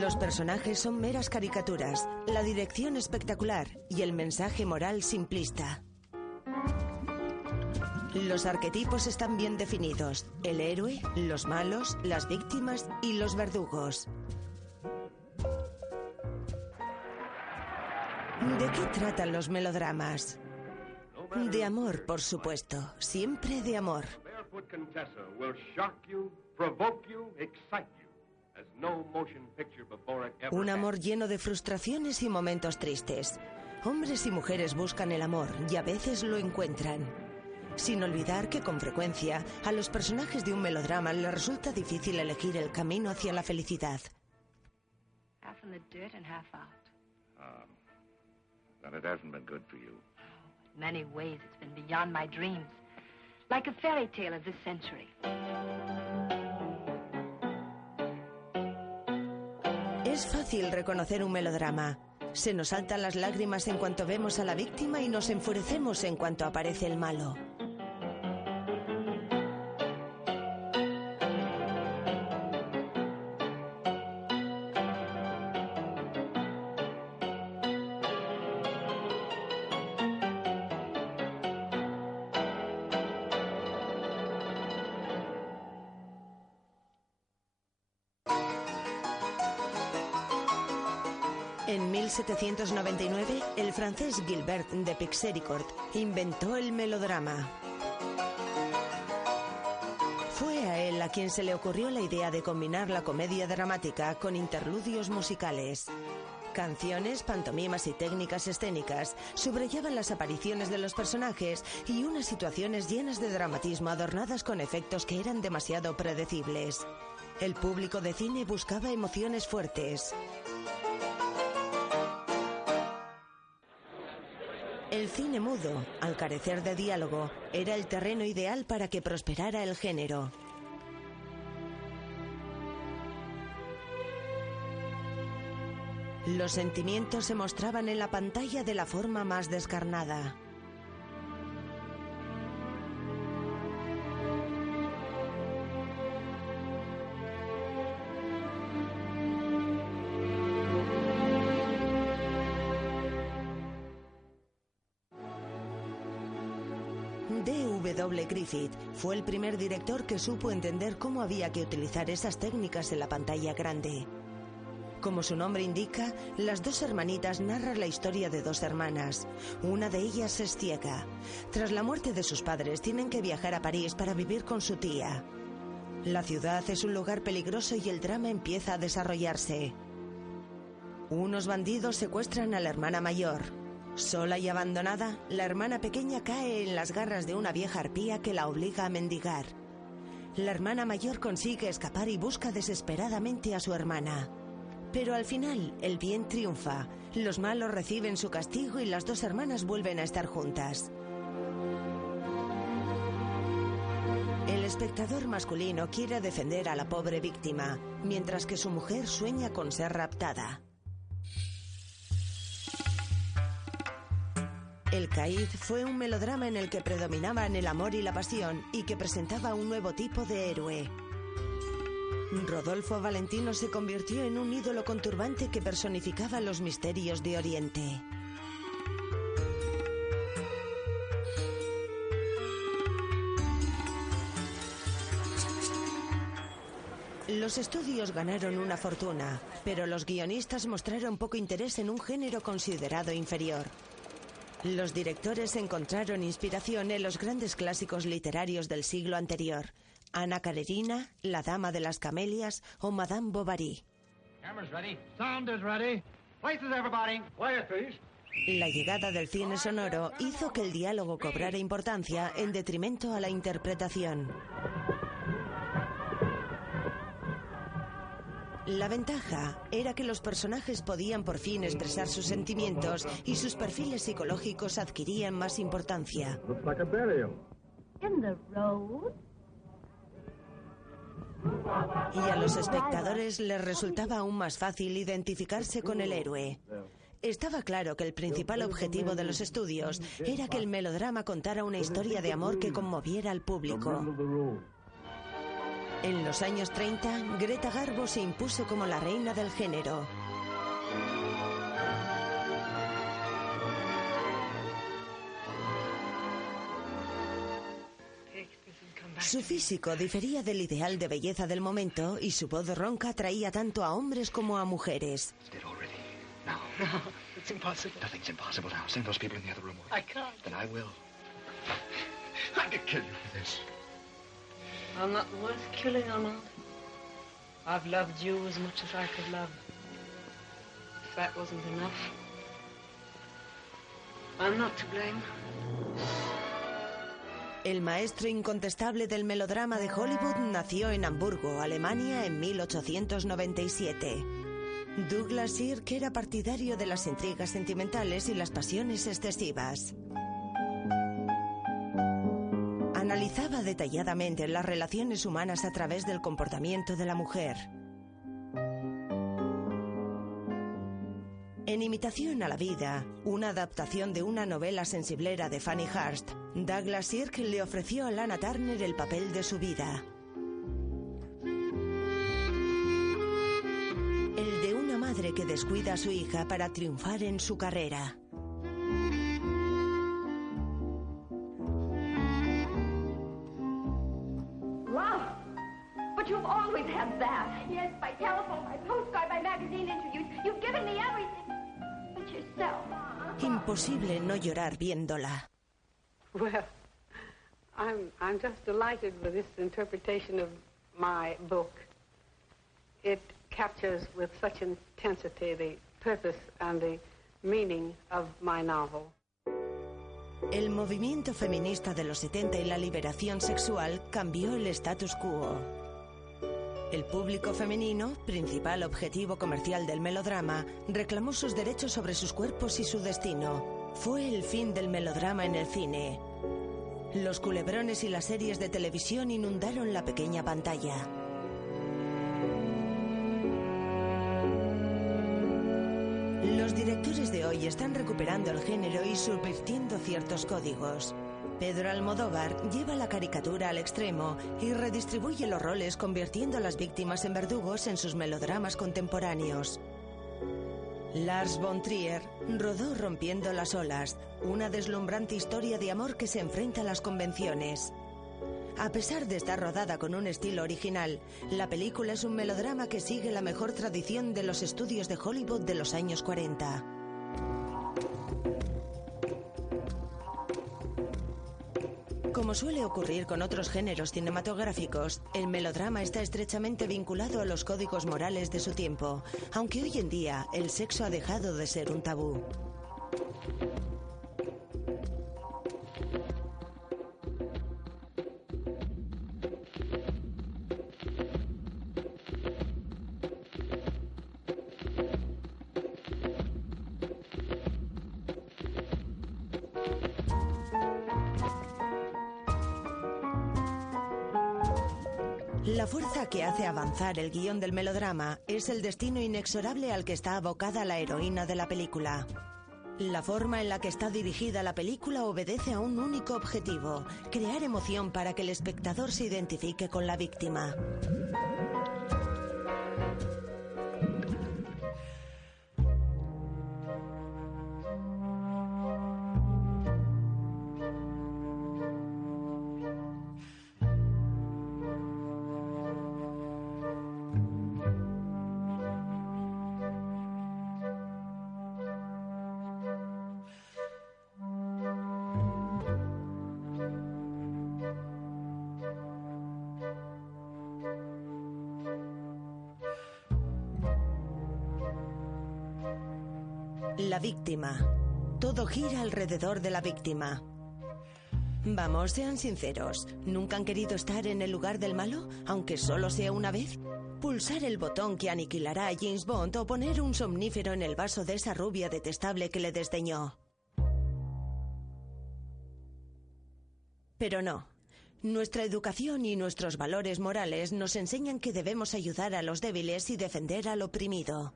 Los personajes son meras caricaturas, la dirección espectacular y el mensaje moral simplista. Los arquetipos están bien definidos: el héroe, los malos, las víctimas y los verdugos. ¿De qué tratan los melodramas? De amor, por supuesto. Siempre de amor. Un amor lleno de frustraciones y momentos tristes. Hombres y mujeres buscan el amor y a veces lo encuentran. Sin olvidar que con frecuencia a los personajes de un melodrama les resulta difícil elegir el camino hacia la felicidad. Half in the dirt and half out. Then it hasn't been good for you. In many ways, it's been beyond my dreams. Like a fairy tale of this century. Es fácil reconocer un melodrama. Se nos saltan las lágrimas en cuanto vemos a la víctima y nos enfurecemos en cuanto aparece el malo. En 1799, el francés Gilbert de Pixéricourt inventó el melodrama. Fue a él a quien se le ocurrió la idea de combinar la comedia dramática con interludios musicales. Canciones, pantomimas y técnicas escénicas subrayaban las apariciones de los personajes y unas situaciones llenas de dramatismo adornadas con efectos que eran demasiado predecibles. El público de cine buscaba emociones fuertes. El cine mudo, al carecer de diálogo, era el terreno ideal para que prosperara el género. Los sentimientos se mostraban en la pantalla de la forma más descarnada. W. Griffith fue el primer director que supo entender cómo había que utilizar esas técnicas en la pantalla grande. Como su nombre indica, Las dos hermanitas narra la historia de dos hermanas. Una de ellas es ciega. Tras la muerte de sus padres, tienen que viajar a París para vivir con su tía. La ciudad es un lugar peligroso y el drama empieza a desarrollarse. Unos bandidos secuestran a la hermana mayor. Sola y abandonada, la hermana pequeña cae en las garras de una vieja arpía que la obliga a mendigar. La hermana mayor consigue escapar y busca desesperadamente a su hermana. Pero al final, el bien triunfa. Los malos reciben su castigo y las dos hermanas vuelven a estar juntas. El espectador masculino quiere defender a la pobre víctima, mientras que su mujer sueña con ser raptada. El Caid fue un melodrama en el que predominaban el amor y la pasión y que presentaba un nuevo tipo de héroe. Rodolfo Valentino se convirtió en un ídolo conturbante que personificaba los misterios de Oriente. Los estudios ganaron una fortuna, pero los guionistas mostraron poco interés en un género considerado inferior. Los directores encontraron inspiración en los grandes clásicos literarios del siglo anterior: Ana Karenina, La dama de las camelias o Madame Bovary. Camera's ready. Sound is ready. Places, everybody. Quiet, please. La llegada del cine sonoro hizo que el diálogo cobrara importancia en detrimento a la interpretación. La ventaja era que los personajes podían por fin expresar sus sentimientos y sus perfiles psicológicos adquirían más importancia. Looks like a burial. In the road. Y a los espectadores les resultaba aún más fácil identificarse con el héroe. Estaba claro que el principal objetivo de los estudios era que el melodrama contara una historia de amor que conmoviera al público. En los años 30, Greta Garbo se impuso como la reina del género. Su físico difería del ideal de belleza del momento y su voz ronca atraía tanto a hombres como a mujeres. No, it's impossible. Nothing's impossible now. Send those people in the other room. I can't. Then I will. I could kill you for this. I'm not worth killing, Armand. I've loved you as much as I could love. If that wasn't enough, I'm not to blame. El maestro incontestable del melodrama de Hollywood nació en Hamburgo, Alemania, en 1897. Douglas Sirk era partidario de las intrigas sentimentales y las pasiones excesivas. Analizaba detalladamente las relaciones humanas a través del comportamiento de la mujer. En Imitación a la vida, una adaptación de una novela sensiblera de Fanny Hurst, Douglas Sirk le ofreció a Lana Turner el papel de su vida. El de una madre que descuida a su hija para triunfar en su carrera. Love? But you've always had that. Yes, by telephone, by postcard, by magazine interviews. You've given me everything. But yourself. Imposible no llorar viéndola. Well, I'm just delighted with this interpretation of my book. It captures with such intensity the purpose and the meaning of my novel. El movimiento feminista de los 70 y la liberación sexual cambió el status quo. El público femenino, principal objetivo comercial del melodrama, reclamó sus derechos sobre sus cuerpos y su destino. Fue el fin del melodrama en el cine. Los culebrones y las series de televisión inundaron la pequeña pantalla. Los directores de hoy están recuperando el género y subvirtiendo ciertos códigos. Pedro Almodóvar lleva la caricatura al extremo y redistribuye los roles convirtiendo a las víctimas en verdugos en sus melodramas contemporáneos. Lars von Trier rodó Rompiendo las olas, una deslumbrante historia de amor que se enfrenta a las convenciones. A pesar de estar rodada con un estilo original, la película es un melodrama que sigue la mejor tradición de los estudios de Hollywood de los años 40. Como suele ocurrir con otros géneros cinematográficos, el melodrama está estrechamente vinculado a los códigos morales de su tiempo, aunque hoy en día el sexo ha dejado de ser un tabú. La fuerza que hace avanzar el guión del melodrama es el destino inexorable al que está abocada la heroína de la película. La forma en la que está dirigida la película obedece a un único objetivo: crear emoción para que el espectador se identifique con la víctima. La víctima. Todo gira alrededor de la víctima. Vamos, sean sinceros. ¿Nunca han querido estar en el lugar del malo, aunque solo sea una vez? ¿Pulsar el botón que aniquilará a James Bond o poner un somnífero en el vaso de esa rubia detestable que le desdeñó? Pero no. Nuestra educación y nuestros valores morales nos enseñan que debemos ayudar a los débiles y defender al oprimido.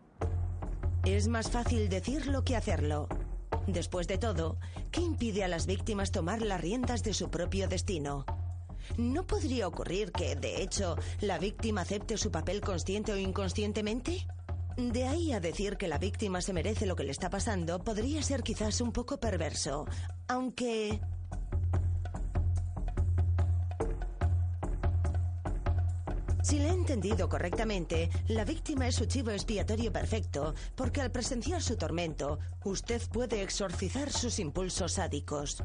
Es más fácil decirlo que hacerlo. Después de todo, ¿qué impide a las víctimas tomar las riendas de su propio destino? ¿No podría ocurrir que, de hecho, la víctima acepte su papel consciente o inconscientemente? De ahí a decir que la víctima se merece lo que le está pasando, podría ser quizás un poco perverso, aunque... Si le he entendido correctamente, la víctima es su chivo expiatorio perfecto, porque al presenciar su tormento, usted puede exorcizar sus impulsos sádicos.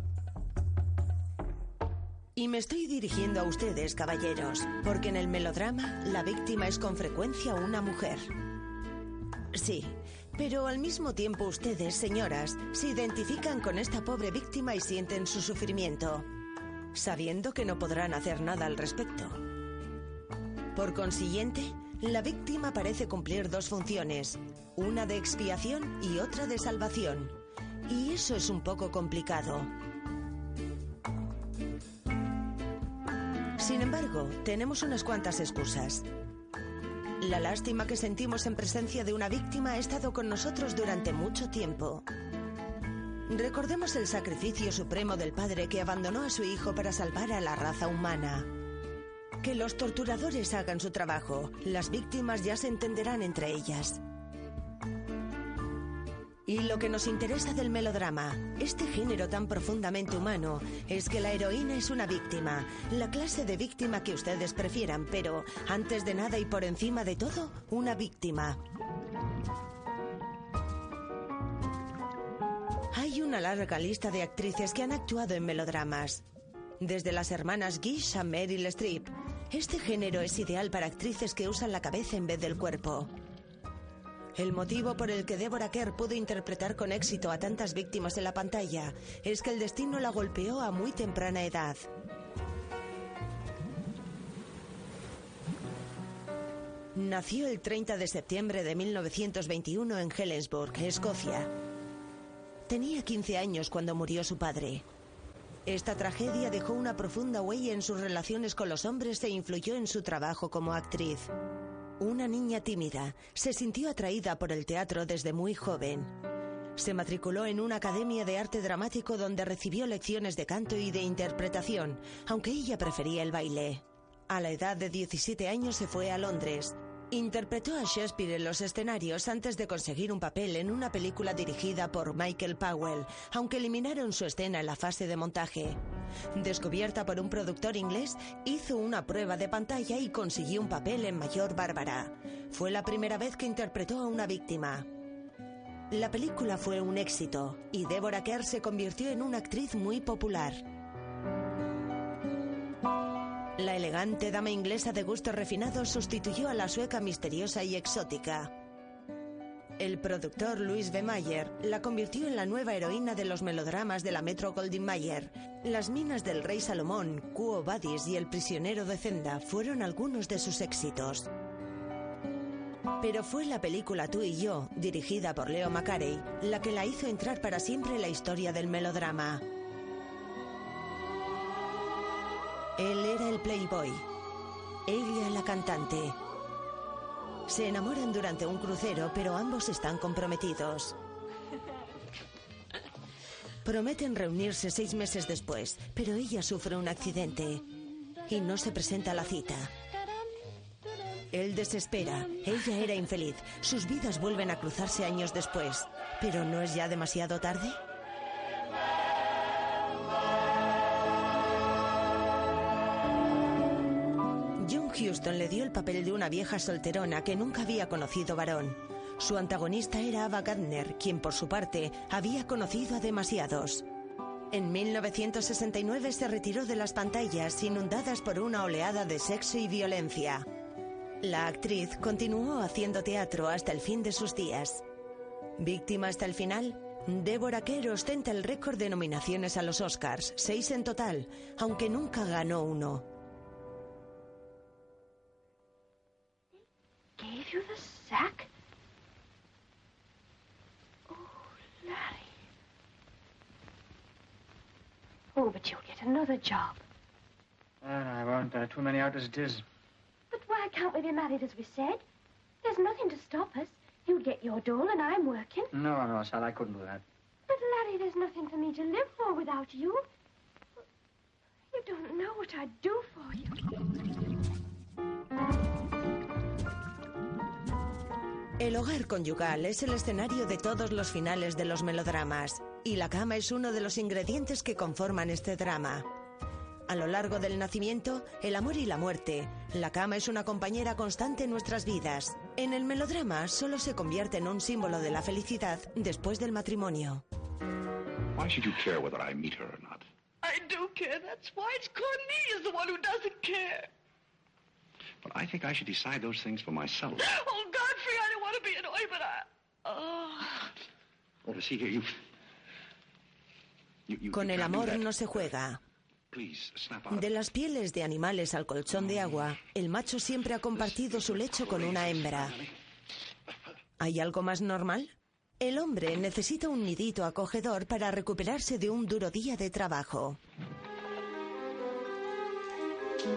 Y me estoy dirigiendo a ustedes, caballeros, porque en el melodrama, la víctima es con frecuencia una mujer. Sí, pero al mismo tiempo ustedes, señoras, se identifican con esta pobre víctima y sienten su sufrimiento, sabiendo que no podrán hacer nada al respecto. Por consiguiente, la víctima parece cumplir dos funciones, una de expiación y otra de salvación. Y eso es un poco complicado. Sin embargo, tenemos unas cuantas excusas. La lástima que sentimos en presencia de una víctima ha estado con nosotros durante mucho tiempo. Recordemos el sacrificio supremo del padre que abandonó a su hijo para salvar a la raza humana. Que los torturadores hagan su trabajo. Las víctimas ya se entenderán entre ellas. Y lo que nos interesa del melodrama, este género tan profundamente humano, es que la heroína es una víctima, la clase de víctima que ustedes prefieran, pero antes de nada y por encima de todo, una víctima. Hay una larga lista de actrices que han actuado en melodramas. Desde las hermanas Gish a Meryl Streep, este género es ideal para actrices que usan la cabeza en vez del cuerpo. El motivo por el que Deborah Kerr pudo interpretar con éxito a tantas víctimas en la pantalla es que el destino la golpeó a muy temprana edad. Nació el 30 de septiembre de 1921 en Helensburgh, Escocia. Tenía 15 años cuando murió su padre. Esta tragedia dejó una profunda huella en sus relaciones con los hombres e influyó en su trabajo como actriz. Una niña tímida, se sintió atraída por el teatro desde muy joven. Se matriculó en una academia de arte dramático donde recibió lecciones de canto y de interpretación, aunque ella prefería el baile. A la edad de 17 años se fue a Londres. Interpretó a Shakespeare en los escenarios antes de conseguir un papel en una película dirigida por Michael Powell, aunque eliminaron su escena en la fase de montaje. Descubierta por un productor inglés, hizo una prueba de pantalla y consiguió un papel en Mayor Bárbara. Fue la primera vez que interpretó a una víctima. La película fue un éxito y Deborah Kerr se convirtió en una actriz muy popular. La elegante dama inglesa de gustos refinados sustituyó a la sueca misteriosa y exótica. El productor Louis B. Mayer la convirtió en la nueva heroína de los melodramas de la Metro-Goldwyn-Mayer. Las minas del rey Salomón, Quo Vadis y El prisionero de Zenda fueron algunos de sus éxitos. Pero fue la película Tú y yo, dirigida por Leo Macarey, la que la hizo entrar para siempre en la historia del melodrama. Él era el playboy, ella la cantante. Se enamoran durante un crucero, pero ambos están comprometidos. Prometen reunirse 6 meses después, pero ella sufre un accidente y no se presenta a la cita. Él desespera, ella era infeliz, sus vidas vuelven a cruzarse años después. ¿Pero no es ya demasiado tarde? John Huston le dio el papel de una vieja solterona que nunca había conocido varón. Su antagonista era Ava Gardner, quien por su parte había conocido a demasiados. En 1969 se retiró de las pantallas, inundadas por una oleada de sexo y violencia. La actriz continuó haciendo teatro hasta el fin de sus días. Víctima hasta el final, Deborah Kerr ostenta el récord de nominaciones a los Oscars, 6 en total, aunque nunca ganó uno. Gave you the sack? Oh, Larry. Oh, but you'll get another job. I won't. There are too many out as it is. But why can't we be married as we said? There's nothing to stop us. You get your dole and I'm working. No, Sal, I couldn't do that. But, Larry, there's nothing for me to live for without you. You don't know what I'd do for you. El hogar conyugal es el escenario de todos los finales de los melodramas, y la cama es uno de los ingredientes que conforman este drama. A lo largo del nacimiento, el amor y la muerte, la cama es una compañera constante en nuestras vidas. En el melodrama solo se convierte en un símbolo de la felicidad después del matrimonio. Why should you care whether I meet her or not? I do care, that's why. It's Cornelius, the one who doesn't care. But I think I should decide those things for myself. Oh, Godfrey, I don't want to be annoyed, but Oh, see here, you Con el amor no se juega. De las pieles de animales al colchón de agua, el macho siempre ha compartido su lecho con una hembra. ¿Hay algo más normal? El hombre necesita un nidito acogedor para recuperarse de un duro día de trabajo.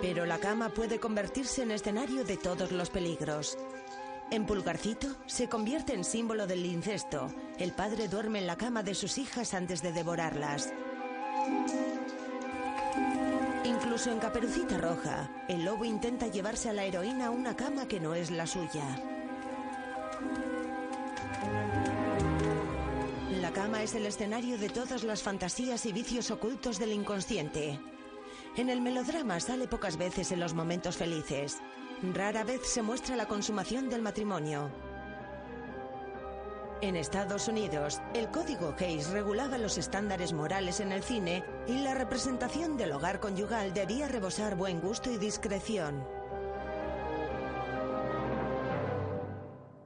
Pero la cama puede convertirse en escenario de todos los peligros. En Pulgarcito se convierte en símbolo del incesto. El padre duerme en la cama de sus hijas antes de devorarlas. Incluso en Caperucita Roja, el lobo intenta llevarse a la heroína a una cama que no es la suya. La cama es el escenario de todas las fantasías y vicios ocultos del inconsciente. En el melodrama sale pocas veces en los momentos felices. Rara vez se muestra la consumación del matrimonio. En Estados Unidos, el Código Hays regulaba los estándares morales en el cine y la representación del hogar conyugal debía rebosar buen gusto y discreción.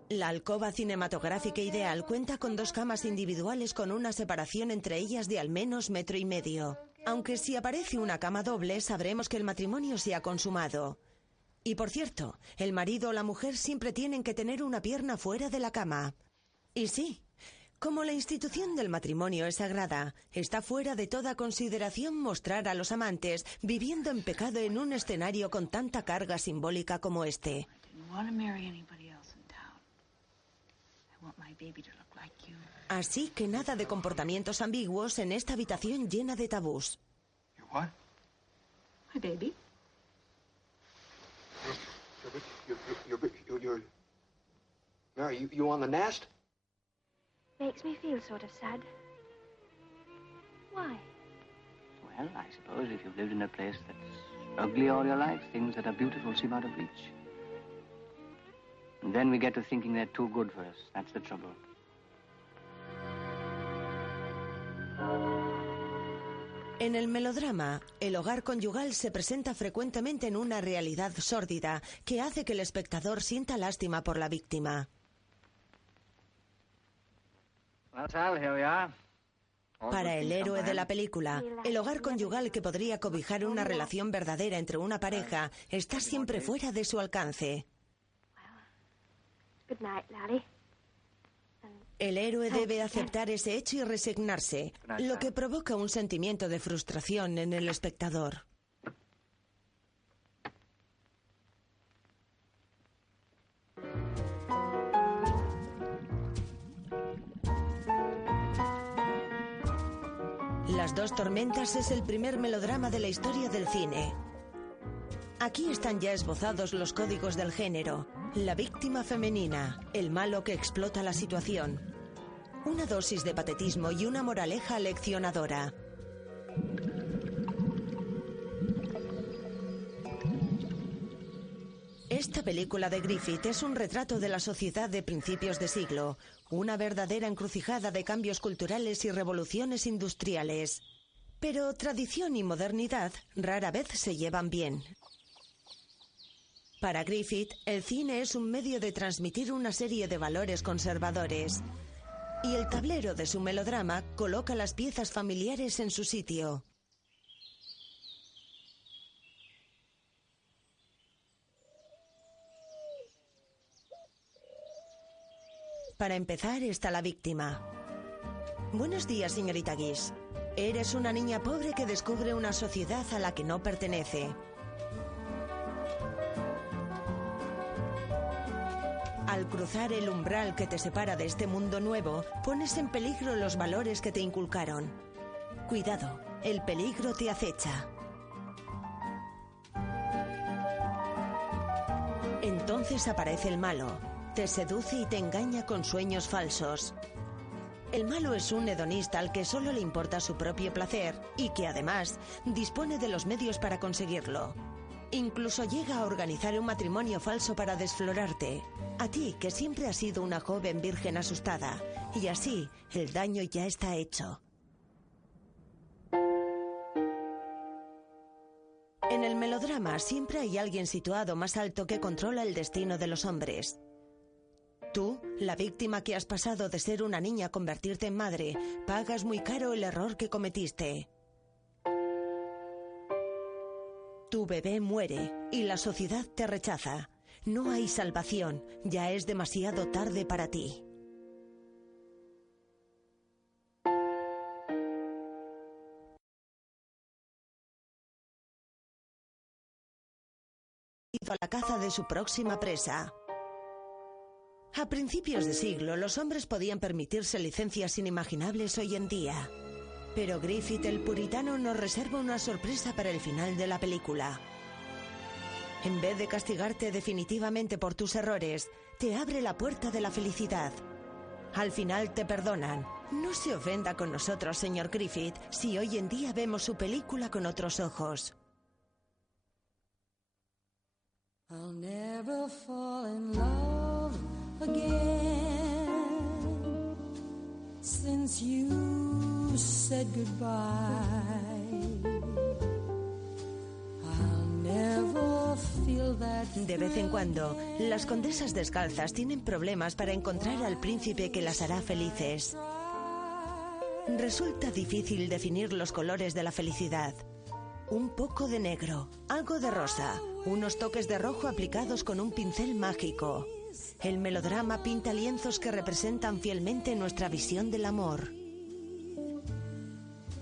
La alcoba cinematográfica ideal cuenta con 2 camas individuales con una separación entre ellas de al menos 1,5 metros. Aunque si aparece una cama doble, sabremos que el matrimonio se ha consumado. Y por cierto, el marido o la mujer siempre tienen que tener una pierna fuera de la cama. Y sí, como la institución del matrimonio es sagrada, está fuera de toda consideración mostrar a los amantes viviendo en pecado en un escenario con tanta carga simbólica como este. Así que nada de comportamientos ambiguos en esta habitación llena de tabús. What? My baby. Your you on the nest? Makes me feel sort of sad. Why? Well, I suppose if you've lived in a place that's ugly all your life, things that are beautiful seem out of reach. And then we get to thinking they're too good for us. That's the trouble. En el melodrama, el hogar conyugal se presenta frecuentemente en una realidad sórdida que hace que el espectador sienta lástima por la víctima. Well, Sal, here we are. Para el héroe de la película, el hogar conyugal que podría cobijar una relación verdadera entre una pareja está siempre fuera de su alcance. Good night, laddie. El héroe debe aceptar ese hecho y resignarse, lo que provoca un sentimiento de frustración en el espectador. Las dos tormentas es el primer melodrama de la historia del cine. Aquí están ya esbozados los códigos del género. La víctima femenina, el malo que explota la situación. Una dosis de patetismo y una moraleja leccionadora. Esta película de Griffith es un retrato de la sociedad de principios de siglo, una verdadera encrucijada de cambios culturales y revoluciones industriales. Pero tradición y modernidad rara vez se llevan bien. Para Griffith, el cine es un medio de transmitir una serie de valores conservadores. Y el tablero de su melodrama coloca las piezas familiares en su sitio. Para empezar está la víctima. Buenos días, señorita Gish. Eres una niña pobre que descubre una sociedad a la que no pertenece. Al cruzar el umbral que te separa de este mundo nuevo, pones en peligro los valores que te inculcaron. Cuidado, el peligro te acecha. Entonces aparece el malo. Te seduce y te engaña con sueños falsos. El malo es un hedonista al que solo le importa su propio placer y que además dispone de los medios para conseguirlo. Incluso llega a organizar un matrimonio falso para desflorarte. A ti, que siempre has sido una joven virgen asustada. Y así, el daño ya está hecho. En el melodrama siempre hay alguien situado más alto que controla el destino de los hombres. Tú, la víctima que has pasado de ser una niña a convertirte en madre, pagas muy caro el error que cometiste. Tu bebé muere y la sociedad te rechaza. No hay salvación, ya es demasiado tarde para ti. A la caza de su próxima presa. A principios de siglo, los hombres podían permitirse licencias inimaginables hoy en día. Pero Griffith el puritano nos reserva una sorpresa para el final de la película. En vez de castigarte definitivamente por tus errores, te abre la puerta de la felicidad. Al final te perdonan. No se ofenda con nosotros, señor Griffith, si hoy en día vemos su película con otros ojos. I'll never fall in love again since you said goodbye. De vez en cuando, las condesas descalzas tienen problemas para encontrar al príncipe que las hará felices. Resulta difícil definir los colores de la felicidad. Un poco de negro, algo de rosa, unos toques de rojo aplicados con un pincel mágico. El melodrama pinta lienzos que representan fielmente nuestra visión del amor.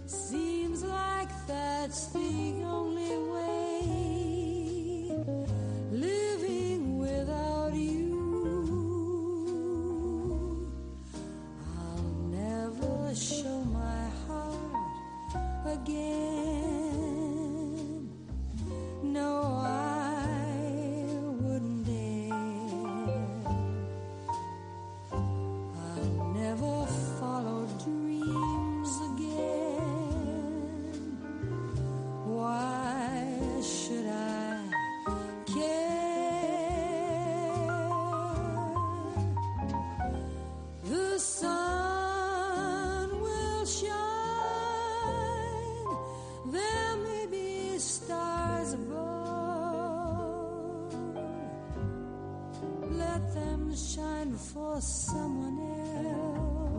Seems like that's the only way, living without you. I'll never show my heart again. No, I. let them shine for someone else.